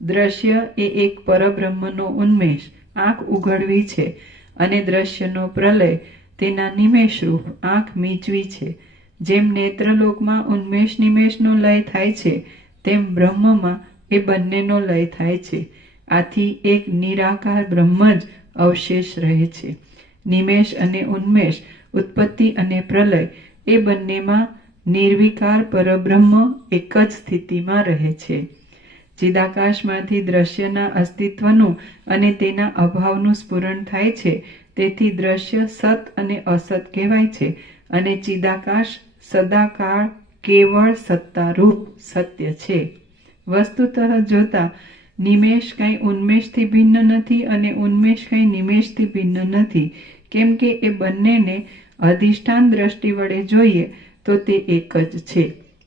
દ્રશ્ય એ એક પરબ્રહ્મનો ઉન્મેષ આંખ ઉઘડવી છે અને દ્રશ્યનો પ્રલય તેના નિમેષરૂપ આંખ મીચવી છે. જેમ નેત્રલોકમાં ઉન્મેષ નિમેષનો લય થાય છે, તેમ બ્રહ્મમાં એ બંનેનો લય થાય છે. આથી એક નિરાકાર બ્રહ્મ જ અવશેષ રહે છે. નિમેષ અને ઉન્મેષ, ઉત્પત્તિ અને પ્રલય એ બંનેમાં નિર્વિકાર પરબ્રહ્મ એક જ સ્થિતિમાં રહે છે. ચિદાકાશમાંથી દ્રશ્યના અસ્તિત્વનું અને તેના અભાવનું સ્ફુરણ થાય છે, તેથી દ્રશ્ય સત અને અસત કહેવાય છે અને ચિદાકાશ સદાકાળ કેવળ સત્તારૂપ સત્ય છે. વસ્તુતઃ જોતા નિમેષ કાંઈ ઉન્મેષથી ભિન્ન નથી અને ઉન્મેષ કાંઈ નિમેષથી ભિન્ન નથી, કેમ કે એ બંનેને અધિષ્ઠાન દ્રષ્ટિ વડે જોઈએ તો તે એક જ છે.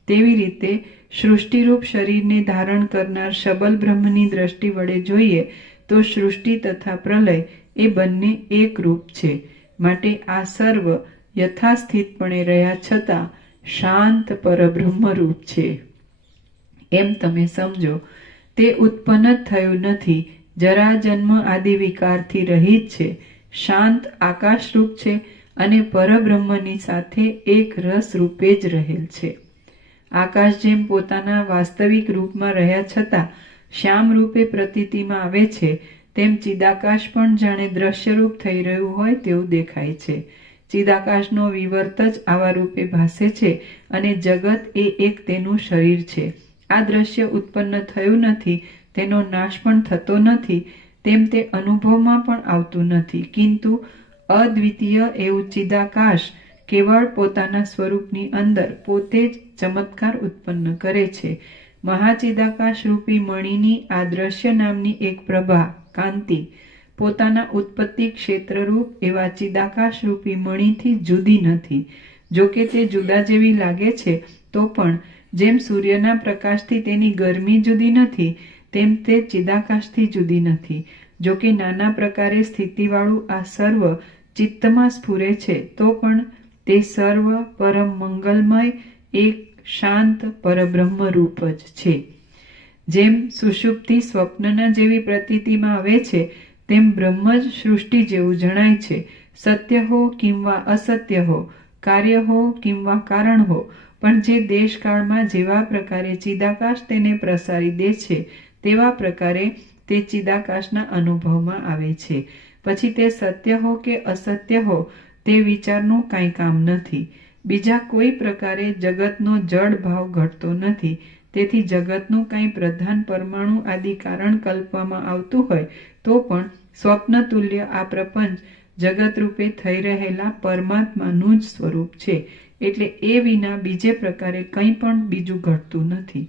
તેવી રીતે સૃષ્ટિરૂપ શરીરને ધારણ કરનાર શબલ બ્રહ્મની દ્રષ્ટિ વડે જોઈએ તો સૃષ્ટિ તથા પ્રલય એ બંને એક રૂપ છે. માટે આ સર્વ યથાસ્થિતપણે રહ્યા છતાં શાંત પરબ્રહ્મરૂપ છે એમ તમે સમજો. તે ઉત્પન્ન જ થયું નથી, જરા જન્મ આદિ વિકારથી રહિત છે, શાંત આકાશરૂપ છે અને પરબ્રહ્મની સાથે એક રસ રૂપે જ રહેલ છે. આકાશ જેમ પોતાના વાસ્તવિક રૂપમાં રહ્યા છતાં શ્યામ રૂપે પ્રતીતિમાં આવે છે, તેમ ચિદાકાશ પણ જાણે દ્રશ્યરૂપ થઈ રહ્યું હોય તેવું દેખાય છે. ચિદાકાશનો વિવર્ત જ આવા રૂપે ભાસે છે અને જગત એ એક તેનું શરીર છે. આ દ્રશ્ય ઉત્પન્ન થયું નથી, તેનો નાશ પણ થતો નથી, તેમ તે અનુભવમાં પણ આવતું નથી, કિંતુ અદ્વિતીય એવું ચિદાકાશ કેવળ પોતાના સ્વરૂપની અંદર પોતે જ ચમત્કાર ઉત્પન્ન કરે છે. મહાચિદાકાશ રૂપી મણિની આ દ્રશ્ય નામની એક પ્રભા કાંતિ પોતાના ઉત્પત્તિ ક્ષેત્રરૂપ એવા ચિદાકાશ રૂપી મણિથી જુદી નથી. જોકે તે જુદા જેવી લાગે છે તો પણ જેમ સૂર્યના પ્રકાશથી તેની ગરમી જુદી નથી, તેમ તે ચિદાકાશથી જુદી નથી. જોકે નાના પ્રકારે સ્થિતિવાળું આ સર્વ ચિત્તમાં સ્ફુરે છે તો પણ તે સર્વ પરમ મંગલમય એક શાંત પરબ્રહ્મ રૂપ જ છે. જેમ સુષુપ્તિ સ્વપ્નના જેવી પ્રતીતિમાં આવે છે, તેમ બ્રહ્મ જ સૃષ્ટિ જેવું જણાય છે. સત્ય હો કિંવા અસત્ય હો, કાર્ય હો કિંવા કારણ હો, પણ જે દેશકાળમાં જેવા પ્રકારે ચિદાકાશ તેને પ્રસારી દે છે તેવા પ્રકારે તે ચિદાકાશના અનુભવમાં આવે છે. પછી તે સત્ય હો કે અસત્ય હો તે વિચારનું કાંઈ કામ નથી. બીજા કોઈ પ્રકારે જગતનો જડ ભાવ ઘટતો નથી. તેથી જગતનું કાંઈ પ્રધાન પરમાણુ આદિ કારણ કલ્પવામાં આવતું હોય તો પણ સ્વપ્ન તુલ્ય આ પ્રપંચ જગતરૂપે થઈ રહેલા પરમાત્માનું જ સ્વરૂપ છે. એટલે એ વિના બીજે પ્રકારે કંઈ પણ બીજું ઘટતું નથી.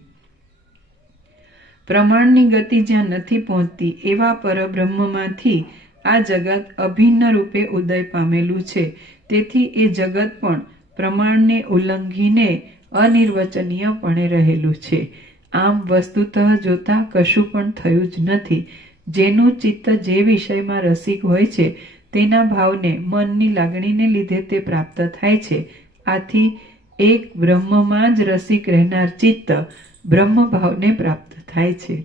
પ્રમાણની ગતિ જ્યાં નથી પહોંચતી એવા પરબ્રહ્મમાંથી આ જગત અભિન્ન રૂપે ઉદય પામેલું છે, તેથી એ જગત પણ પ્રમાણને ઉલ્લંઘીને અનિર્વચનીયપણે રહેલું છે. આમ વસ્તુતઃ જોતા કશું પણ થયું જ નથી. જેનું ચિત્ત જે વિષયમાં રસિક હોય છે તેના ભાવને મનની લાગણીને લીધે તે પ્રાપ્ત થાય છે. આથી એક બ્રહ્મમાં જ રસિક રહેનાર ચિત્ત બ્રહ્મ ભાવને પ્રાપ્ત થાય છે.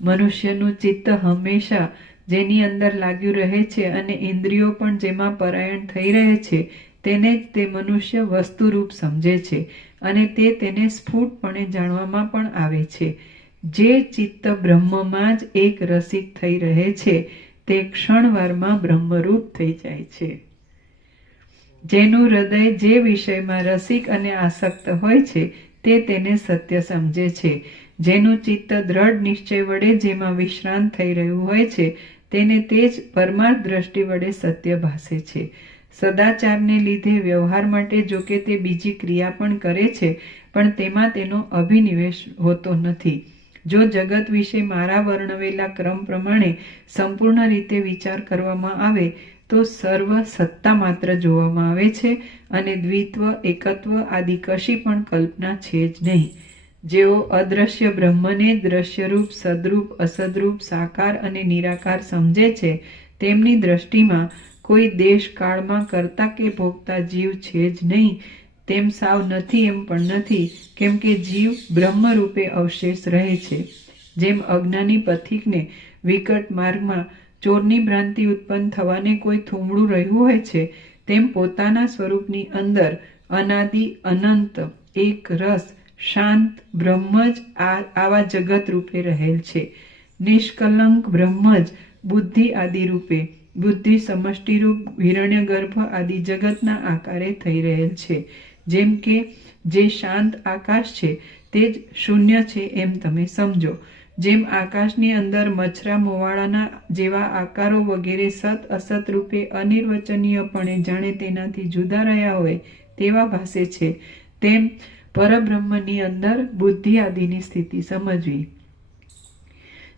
મનુષ્યનું ચિત્ત હંમેશા જેની અંદર લાગ્યું રહે છે અને ઇન્દ્રિયો પણ જેમાં પરાયણ થઈ રહે છે તેને જ તે મનુષ્ય વસ્તુરૂપ સમજે છે અને તે તેને સ્ફુટપણે જાણવામાં પણ આવે છે. જે ચિત્ત બ્રહ્મમાં જ એક રસિક થઈ રહે છે તે ક્ષણવારમાં બ્રહ્મરૂપ થઈ જાય છે. જેનું હૃદય જે વિષયમાં રસિક અને આસક્ત હોય છે તે તેને સત્ય સમજે છે. જેનું ચિત્ત દ્રઢ નિશ્ચય વડે જેમાં વિશ્રાંત થઈ રહ્યું હોય છે તેને તે જ પરમાર્થ દ્રષ્ટિ વડે સત્ય ભાસે છે. સદાચારને લીધે વ્યવહાર માટે જો કે તે બીજી ક્રિયા પણ કરે છે પણ તેમાં તેનો અભિનિવેશ હોતો નથી. જો જગત વિશે મારા વર્ણવેલા ક્રમ પ્રમાણે સંપૂર્ણ રીતે વિચાર કરવામાં આવે તો સર્વ સત્તા માત્ર જોવામાં આવે છે અને દ્વિત્વ, એકત્વ આદિ કશી પણ કલ્પના છે જ નહીં. જેઓ અદ્રશ્ય બ્રહ્મને દ્રશ્યરૂપ, સદરૂપ, અસદરૂપ, સાકાર અને નિરાકાર સમજે છે તેમની દ્રષ્ટિમાં કોઈ દેશ કાળમાં કર્તા કે ભોગતા જીવ છે જ નહીં. તેમ સાવ નથી એમ પણ નથી, કેમ કે જીવ બ્રહ્મ રૂપે અવશેષ રહે છે. જેમ અજ્ઞાની પથિકને વિકટ માર્ગમાં ચોરની ભ્રાંતિ ઉત્પન્ન થવાને કોઈ થોમડું રહ્યું હોય છે તેમ પોતાના સ્વરૂપની અંદર અનાદિ અનંત એક રસ શાંત બ્રહ્મ જ આવા જગત રૂપે રહેલ છે. નિષ્કલંક બ્રહ્મ જ બુદ્ધિ આદિ રૂપે, બુદ્ધિ સમષ્ટિરૂપ હિરણ્યગર્ભ આદિ જગતના આકારે થઈ રહેલ છે. જેમ કે જે શાંત આકાશ છે તે જ શૂન્ય છે એમ તમે સમજો. જેમ આકાશની અંદર મચ્છરા મોવાળાના જેવા આકારો વગેરે સત અસત રૂપે અનિર્વચનીયપણે જાણે તેનાથી જુદા રહ્યા હોય તેવા ભાસે છે, તેમ પરબ્રહ્મની અંદર બુદ્ધિ આદિની સ્થિતિ સમજવી.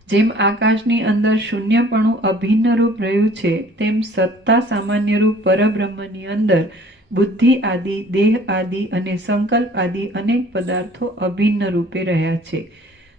જેમ આકાશની અંદર શૂન્યપણું અભિન્ન રૂપ રહ્યું છે તેમ સત્તા સામાન્ય રૂપ પરબ્રહ્મની અંદર બુદ્ધિ આદિ, દેહ આદિ અને સંકલ્પ આદિ અનેક પદાર્થો અભિન્ન રૂપે રહ્યા છે.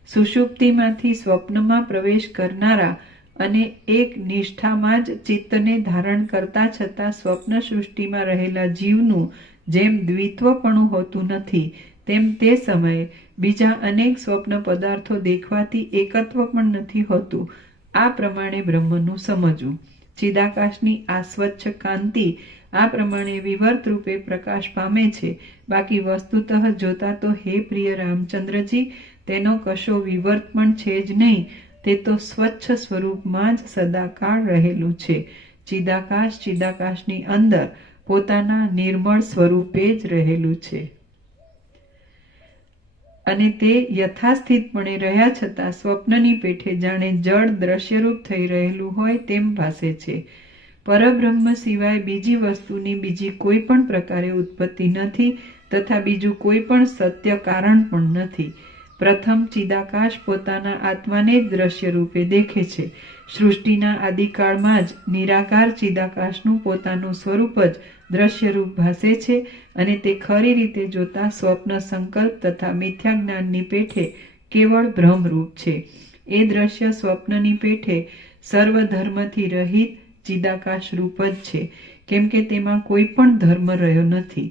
સુષુપ્તિમાંથી સ્વપ્નમાં પ્રવેશ કરનારા અને એક નિષ્ઠામાં જ ચિત્તને ધારણ કરતા છતાં સ્વપ્ન સૃષ્ટિમાં રહેલા જીવનું જેમ દ્વિત્વપણું હોતું નથી તેમ તે સમયે બીજા અનેક સ્વપ્ન પદાર્થો દેખવાથી એકત્વ પણ નથી હોતું. આ પ્રમાણે બ્રહ્મનું સમજવું. ચિદાકાશની આ સ્વચ્છ કાંતિ આ પ્રમાણે વિવર્ત રૂપે પ્રકાશ પામે છે. બાકી વસ્તુતઃ જોતા તો હે પ્રિય રામચંદ્રજી તેનો કશો વિવર્ત પણ છે જ નહીં. તે તો સ્વચ્છ સ્વરૂપમાં જ સદાકાળ રહેલું છે. ચિદાકાશ ચિદાકાશની અંદર પોતાના નિર્મળ સ્વરૂપે જ રહેલું છે અને તે યથાસ્થિતપણે રહ્યા છતાં સ્વપ્નની પેઠે જાણે જળ દ્રશ્યરૂપ થઈ રહેલું હોય તેમ ભાસે છે. પરબ્રહ્મ સિવાય બીજી વસ્તુની બીજી કોઈ પણ પ્રકારે ઉત્પત્તિ નથી તથા બીજું કોઈ પણ સત્ય કારણ પણ નથી. પ્રથમ ચિદાકાશ પોતાના આત્માને જ દ્રશ્ય રૂપે દેખે છે. સૃષ્ટિના આદિકાળમાં જ નિરાકાર ચિદાકાશનું પોતાનું સ્વરૂપ જ દ્રશ્યરૂપ ભાસે છે અને તે ખરી રીતે જોતા સ્વપ્ન સંકલ્પ તથા મિથ્યા જ્ઞાનની પેઠે કેવળ ભ્રમરૂપ છે. એ દ્રશ્ય સ્વપ્નની પેઠે સર્વ ધર્મથી રહિત ચિદાકાશ રૂપ જ છે, કેમ કે તેમાં કોઈ પણ ધર્મ રહ્યો નથી.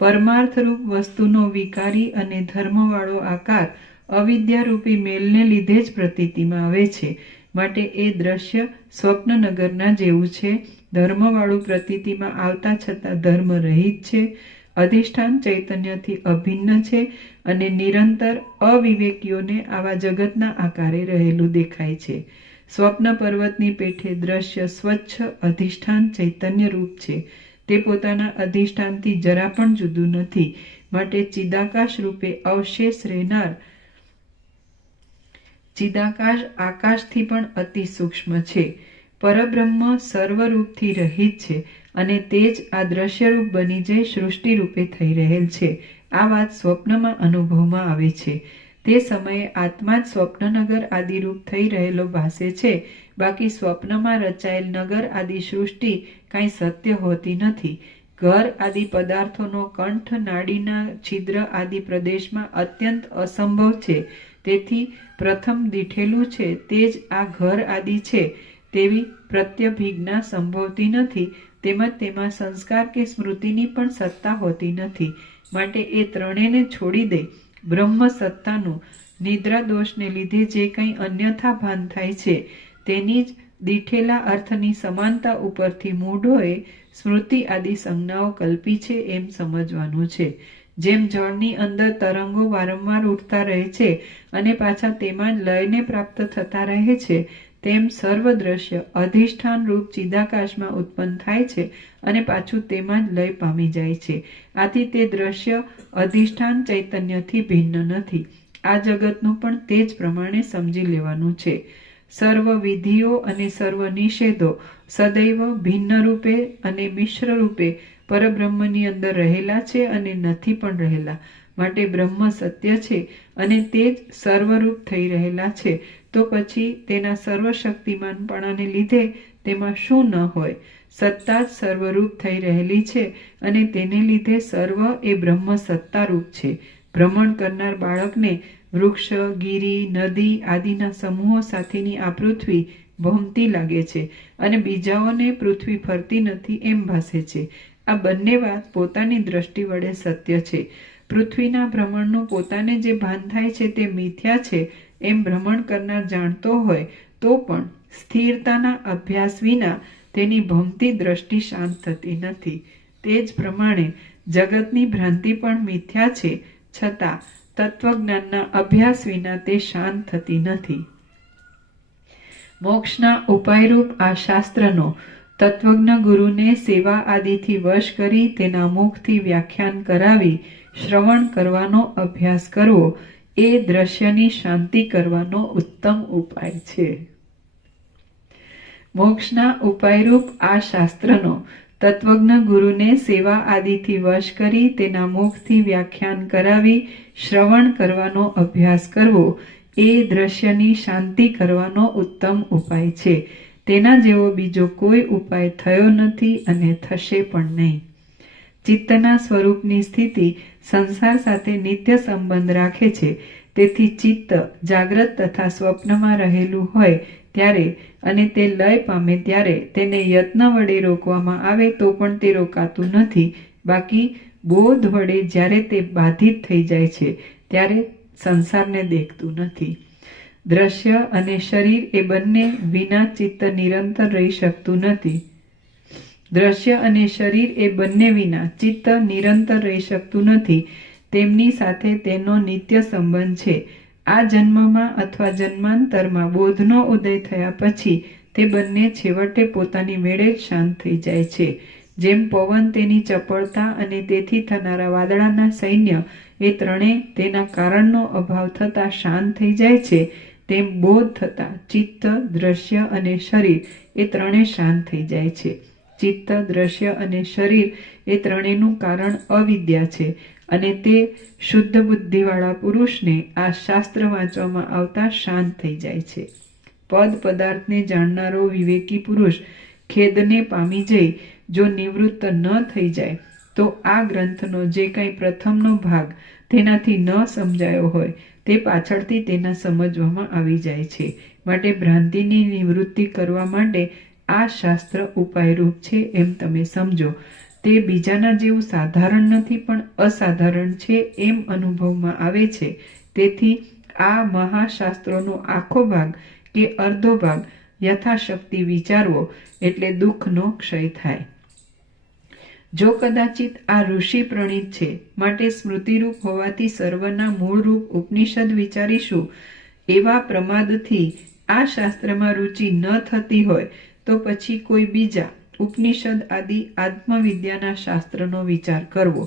પરમાર્થરૂપ વસ્તુનો વિકારી અને ધર્મવાળો આકાર અવિદ્યારૂપી મેલને લીધે જ પ્રતીતિમાં આવે છે. માટે એ દ્રશ્ય સ્વપ્નનગરના જેવું છે. ધર્મવાળું પ્રતીતિમાં આવતા છતાં ધર્મ રહિત છે. અધિષ્ઠાન ચૈતન્યથી અભિન્ન છે અને નિરંતર અવિવેકીઓને આવા જગતના આકારે રહેલું દેખાય છે. સ્વપ્ન પર્વતની પેઠે દ્રશ્ય સ્વચ્છ અધિષ્ઠાન ચૈતન્ય રૂપ છે. તે પોતાના અધિષ્ઠાનથી જરા પણ જુદું નથી. માટે ચિદાકાશ રૂપે અવશેષ રહેનાર ચિદાકાશ આકાશથી પણ અતિ સૂક્ષ્મ છે. પરબ્રહ્મ સર્વરૂપથી રહિત છે અને તે જ આ દ્રશ્યરૂપ બની જઈ સૃષ્ટિ રૂપે થઈ રહેલ છે. આ વાત સ્વપ્નમાં અનુભવમાં આવે છે. તે સમયે આત્મા જ સ્વપ્નનગર આદિરૂપ થઈ રહેલો ભાસે છે. બાકી સ્વપ્નમાં રચાયેલ નગર આદિ સૃષ્ટિ કાંઈ સત્ય હોતી નથી. ઘર આદિ પદાર્થોનો કંઠ નાડીના છિદ્ર આદિ પ્રદેશમાં અત્યંત અસંભવ છે. તેથી પ્રથમ દીઠેલું છે તે જ આ ઘર આદિ છે તેવી પ્રત્યભિજ્ઞા સંભવતી નથી. તેમજ તેમાં સંસ્કાર કે સ્મૃતિની પણ સત્તા હોતી નથી. માટે એ ત્રણેયને છોડી દે. બ્રહ્મ સત્તાનું નિદ્રા દોષને લીધે જે કંઈ અન્યથા ભાન થાય છે તેની જ દીઠેલા અર્થની સમાનતા ઉપરથી મૂઢોએ સ્મૃતિ આદિ સંજ્ઞાઓ કલ્પી છે એમ સમજવાનું છે. જેમ જળની અંદર તરંગો વારંવાર ઉઠતા રહે છે અને પાછા તેમાં જ લયને પ્રાપ્ત થતા રહે છે, તેમ સર્વ દ્રશ્ય અધિષ્ઠાન રૂપ ચિદાકાશમાં ઉત્પન્ન થાય છે અને પાછું તેમાં જ લય પામી જાય છે. આથી તે દ્રશ્ય અધિષ્ઠાન ચૈતન્યથી ભિન્ન નથી. આ જગતનું પણ તે જ પ્રમાણે સમજી લેવાનું છે. સર્વ વિધિઓ અને સર્વ નિષેધો સદૈવ ભિન્ન રૂપે અને મિશ્ર રૂપે પરબ્રહ્મની અંદર રહેલા છે અને નથી પણ રહેલા. માટે બ્રહ્મ સત્ય છે અને તે જ સર્વરૂપ થઈ રહેલા છે. તો પછી તેના સર્વશક્તિમાનપણાને લીધે તેમાં શું ન હોય? સત્તા જ સર્વરૂપ થઈ રહેલી છે અને તેને લીધે સર્વ એ બ્રહ્મ સત્તારૂપ છે. ભ્રમણ કરનાર બાળકને વૃક્ષ, ગીરી, નદી આદિના સમૂહો સાથેની આ પૃથ્વી ભમતી લાગે છે અને બીજાઓને પૃથ્વી ફરતી નથી એમ ભાસે છે. આ બંને વાત પોતાની દ્રષ્ટિ વડે સત્ય છે. પૃથ્વીના ભ્રમણનું પોતાને જે ભાન થાય છે તે મિથ્યા છે એમ ભ્રમણ કરનાર જાણતો હોય તો પણ સ્થિરતાના અભ્યાસ વિના તેની ભમતી દ્રષ્ટિ શાંત થતી નથી. તે જ પ્રમાણે જગતની ભ્રાંતિ પણ મિથ્યા છે, છતાં તત્વજ્ઞાનના અભ્યાસ વિના તે શાંત થતી નથી. મોક્ષના ઉપાયરૂપ આ શાસ્ત્રનો તત્વજ્ઞ ગુરુને સેવા આદિથી વશ કરી તેના મુખથી વ્યાખ્યાન કરાવી શ્રવણ કરવાનો અભ્યાસ કરવો એ દ્રશ્યની શાંતિ કરવાનો ઉત્તમ ઉપાય છે. મોક્ષના ઉપાયરૂપ આ શાસ્ત્રનો તત્વજ્ઞ ગુરુને સેવા આદિથી વશ કરી તેના મુખથી વ્યાખ્યાન કરાવી શ્રવણ કરવાનો અભ્યાસ કરવો એ દ્રશ્યની શાંતિ કરવાનો ઉત્તમ ઉપાય છે. તેના જેવો બીજો કોઈ ઉપાય થયો નથી અને થશે પણ નહીં. ચિત્તના સ્વરૂપની સ્થિતિ સંસાર સાથે નિત્ય સંબંધ રાખે છે. તેથી ચિત્ત જાગ્રત તથા સ્વપ્નમાં રહેલું હોય ત્યારે અને તે લય પામે ત્યારે તેને યત્ન વડે રોકવામાં આવે તો પણ તે રોકાતું નથી. બાકી બોધ વડે જ્યારે તે બાધિત થઈ જાય છે ત્યારે સંસારને દેખતું નથી. દ્રશ્ય અને શરીર એ બંને વિના ચિત્ત નિરંતર રહી શકતું નથી. દ્રશ્ય અને શરીર એ બંને વિના ચિત્ત નિરંતર રહી શકતું નથી. તેમની સાથે તેનો નિત્ય સંબંધ છે. આ જન્મમાં અથવા જન્માંતરમાં બોધનો ઉદય થયા પછી તે બંને છેવટે પોતાની મેળે જ શાંત થઈ જાય છે. જેમ પવન તેની ચપળતા અને તેથી થનારા વાદળાના સૈન્ય એ ત્રણે તેના કારણનો અભાવ થતા શાંત થઈ જાય છે, તેમ બોધ થતા ચિત્ત, દ્રશ્ય અને શરીર એ ત્રણે શાંત થઈ જાય છે. ચિત્ત, દ્રશ્ય અને શરીર એ ત્રણેયનું કારણ અવિદ્યા છે અને તે શુદ્ધ બુદ્ધિવાળા પુરુષને આ શાસ્ત્ર વાંચવામાં આવતા શાંત થઈ જાય છે. પદ પદાર્થને જાણનારો વિવેકી પુરુષ ખેદને પામી જઈ જો નિવૃત્ત ન થઈ જાય તો આ ગ્રંથનો જે કંઈ પ્રથમનો ભાગ તેનાથી ન સમજાયો હોય તે પાછળથી તેના સમજવામાં આવી જાય છે. માટે ભ્રાંતિની નિવૃત્તિ કરવા માટે આ શાસ્ત્ર ઉપાયરૂપ છે એમ તમે સમજો. તે બીજાના જેવું સાધારણ નથી પણ અસાધારણ છે એમ અનુભવમાં આવે છે. તેથી આ મહાશાસ્ત્રોનો આખો ભાગ કે અર્ધો ભાગ યથાશક્તિ વિચારવો એટલે દુઃખનો ક્ષય થાય. જો કદાચિત આ ઋષિ પ્રણીત છે માટે સ્મૃતિરૂપ હોવાથી સર્વના મૂળરૂપ ઉપનિષદ વિચારીશું એવા પ્રમાદથી આ શાસ્ત્રમાં રુચિ ન થતી હોય તો પછી કોઈ બીજા ઉપનિષદ આદિ આત્મવિદ્યાના શાસ્ત્રનો વિચાર કરવો.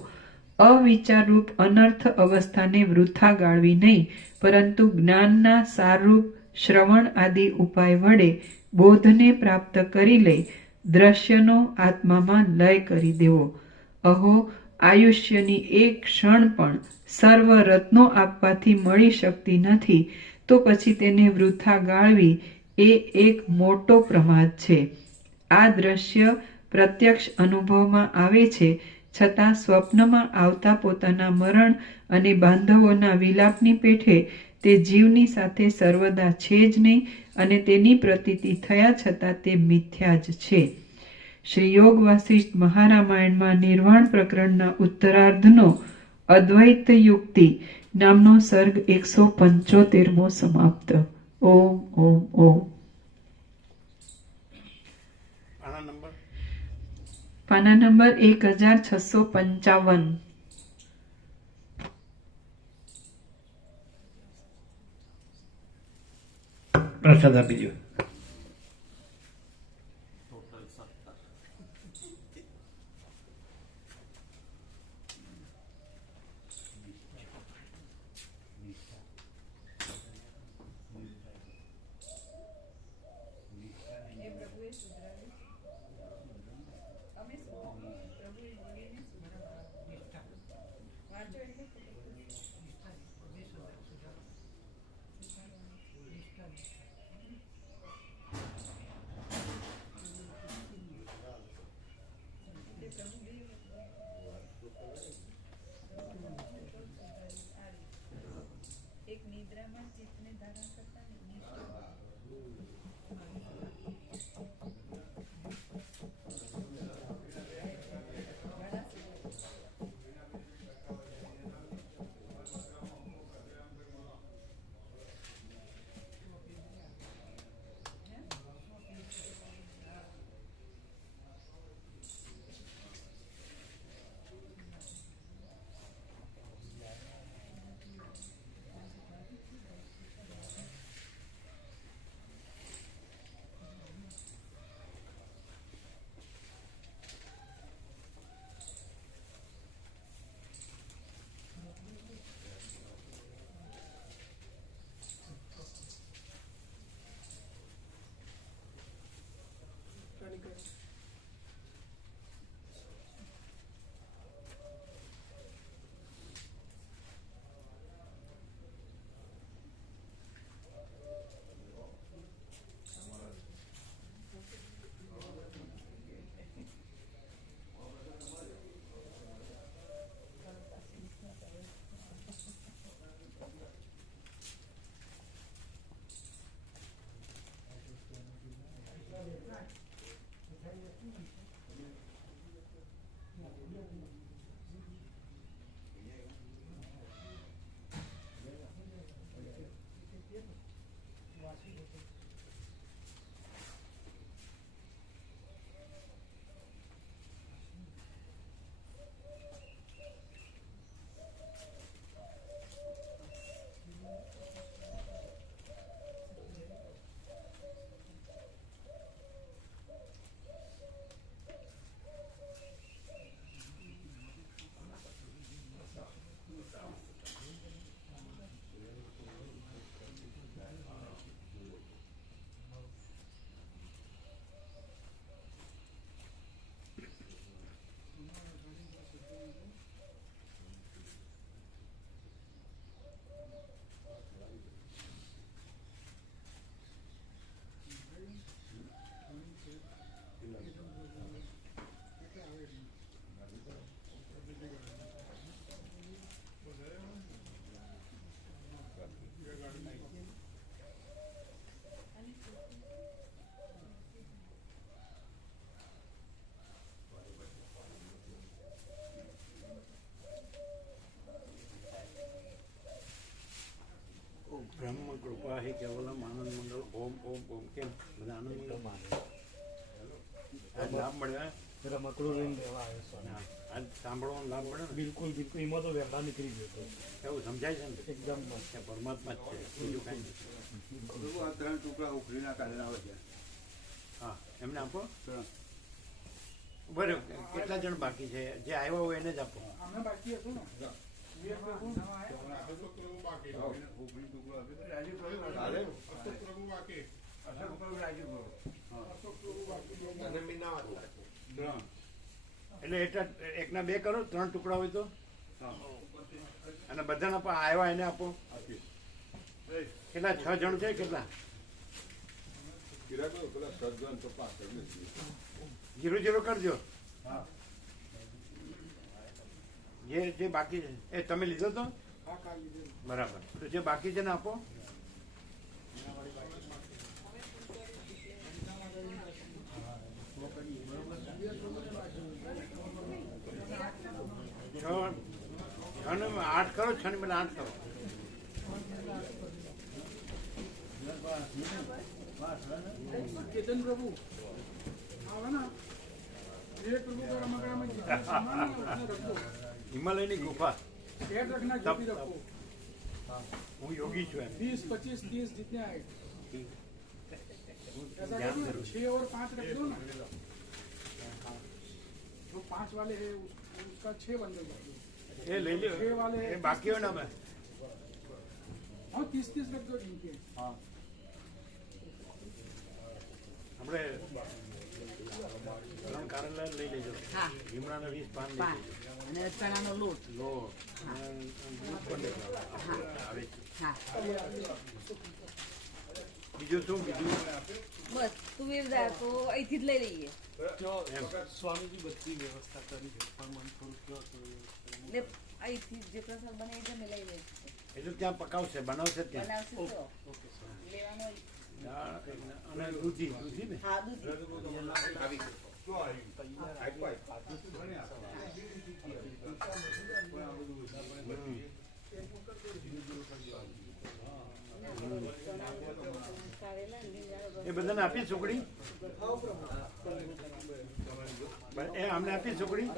અવિચારરૂપ અનર્થ અવસ્થાને વૃથા ગાળવી નહીં, પરંતુ જ્ઞાનના સારરૂપ શ્રવણ આદિ ઉપાય વડે બોધને પ્રાપ્ત કરી લઈ દ્રશ્યનો આત્મામાં લય કરી દેવો. અહો આયુષ્યની એક ક્ષણ પણ સર્વ રત્નો આપવાથી મળી શકતી નથી, તો પછી તેને વૃથા ગાળવી એ એક મોટો પ્રમાદ છે. આ દ્રશ્ય પ્રત્યક્ષ અનુભવમાં આવે છે, છતાં સ્વપ્નમાં આવતા પોતાના મરણ અને બાંધવોના વિલાપની પેઠે તે જીવની સાથે સર્વદા છે જ નહીં, અને તેની પ્રતીતિ થયા છતાં તે મિથ્યા જ છે. શ્રી યોગ વાસિષ્ઠ મહારામાયણમાં નિર્વાણ પ્રકરણના ઉત્તરાર્ધનો અદ્વૈત યુક્તિ નામનો સર્ગ 175મો સમાપ્ત. ઓમ ઓમ ઓમ. આના નંબર પાના નંબર 1655. પ્રસાદ આપી દો. ટોટલ 17. બ્રહ્મ કૃપા હે કેવલમ આનંદ મંડળ. ઓમ ઓમ ઓમ. કેમ બધા આનંદ મંડળ આજ લાભ મળ્યો? આજ સાંભળવાનો લાભ મળ્યો ને? બિલકુલ બિલકુલ. એમાં તો વહેલા નીકળી ગયો હતો. એવું સમજાય છે ને? એકદમ કે પરમાત્મા જ છે, બીજું કાંઈ નથી. આ 3 ટુકડા ઉખડીના કાઢીને આવે છે. હા, એમને આપો. બરાબર. કેટલા જણ બાકી છે? જે આવ્યા હોય એને જ આપો. એટલે એકના 2 કરો, 3 ટુકડા હોય તો, અને બધાના પણ આવ્યા એને આપો. કેટલા 6 જણ છે? કેટલા? 0-0 કરજો. જે બાકી છે એ તમે લીધો તો બરાબર. તો જે બાકી છે ને આપો. અને 8 કરો, 6 ની બદલે 8 કરો. केतन प्रभु आवा ना ये प्रभु का रमकड़ा में जितना सामान है उसमें रखो. હિમાલયની गुफा. सेट रखना जो भी रखो. હું યોગી છું એમ. 20, 25, 30 जितने आए ऐसा करो 6 और 5 रख दो ना. जो 5 वाले है उसका 6 बंदे कर दो. એ લઈ લ્યો. 6 वाले એ બાકી હોય ને અમે हाँ 30-30 रख दो इनके. આપણે 3 કારેલા લઈ લેજો. હા. લીમડાના 20 પાન લઈ પાન લેજો. અને ચણાનો લોટ. લોટ અને દૂધ પણ લઈ લેજો. આવે છે. હા બીજું શું? બીજું બસ તુવેરદાર તો અહીંથી જ લઈ લઈએ. સ્વામીજી બધી વ્યવસ્થા કરી છે પણ મને થોડું કહો તો એટલે અહીંથી જે પ્રસાદ બનાવી છે ને લઈ લઈએ. એટલે ત્યાં પકાવશે, બનાવશે ત્યાં. બનાવશું તો લેવાનો. અને દૂધી ને હા દૂધ. એ બધાને આપી સુકડી. એ અમને આપી સુકડી.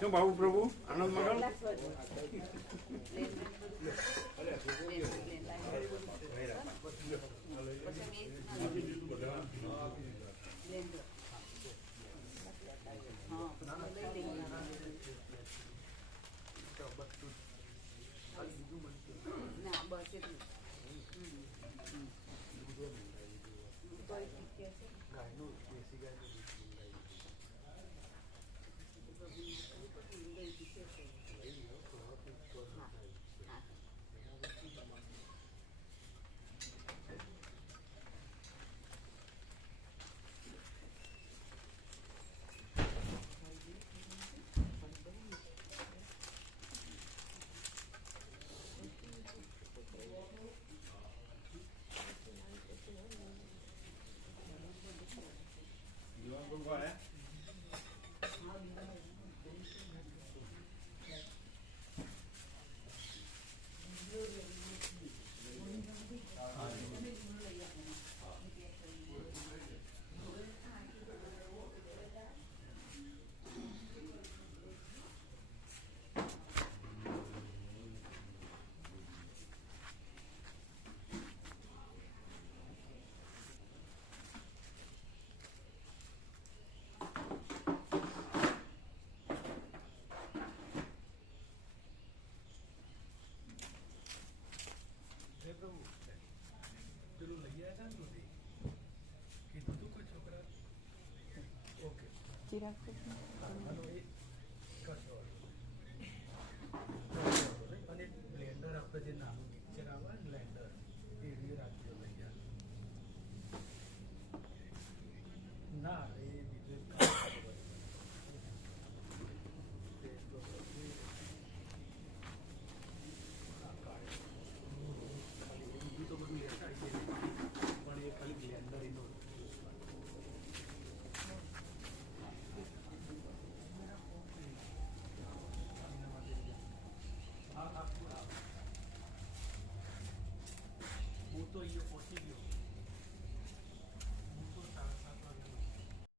શું ભાવ પ્રભુ? આનંદ મંગળ. ના બસ એટલું. પેલું લઈ આવ્યા છે ને કીધું તું કોઈ છોકરા. ઓકે કશો અને બ્લેન્ડર આપણે જે નાનું પિક્ચર આવે ને બ્લેન્ડર એ રાખજો લઈ ગયા. ના એ બીજું તો બધું પણ એ ખાલી બ્લેન્ડર એનું હું તો અહીંયા પહોંચી ગયો.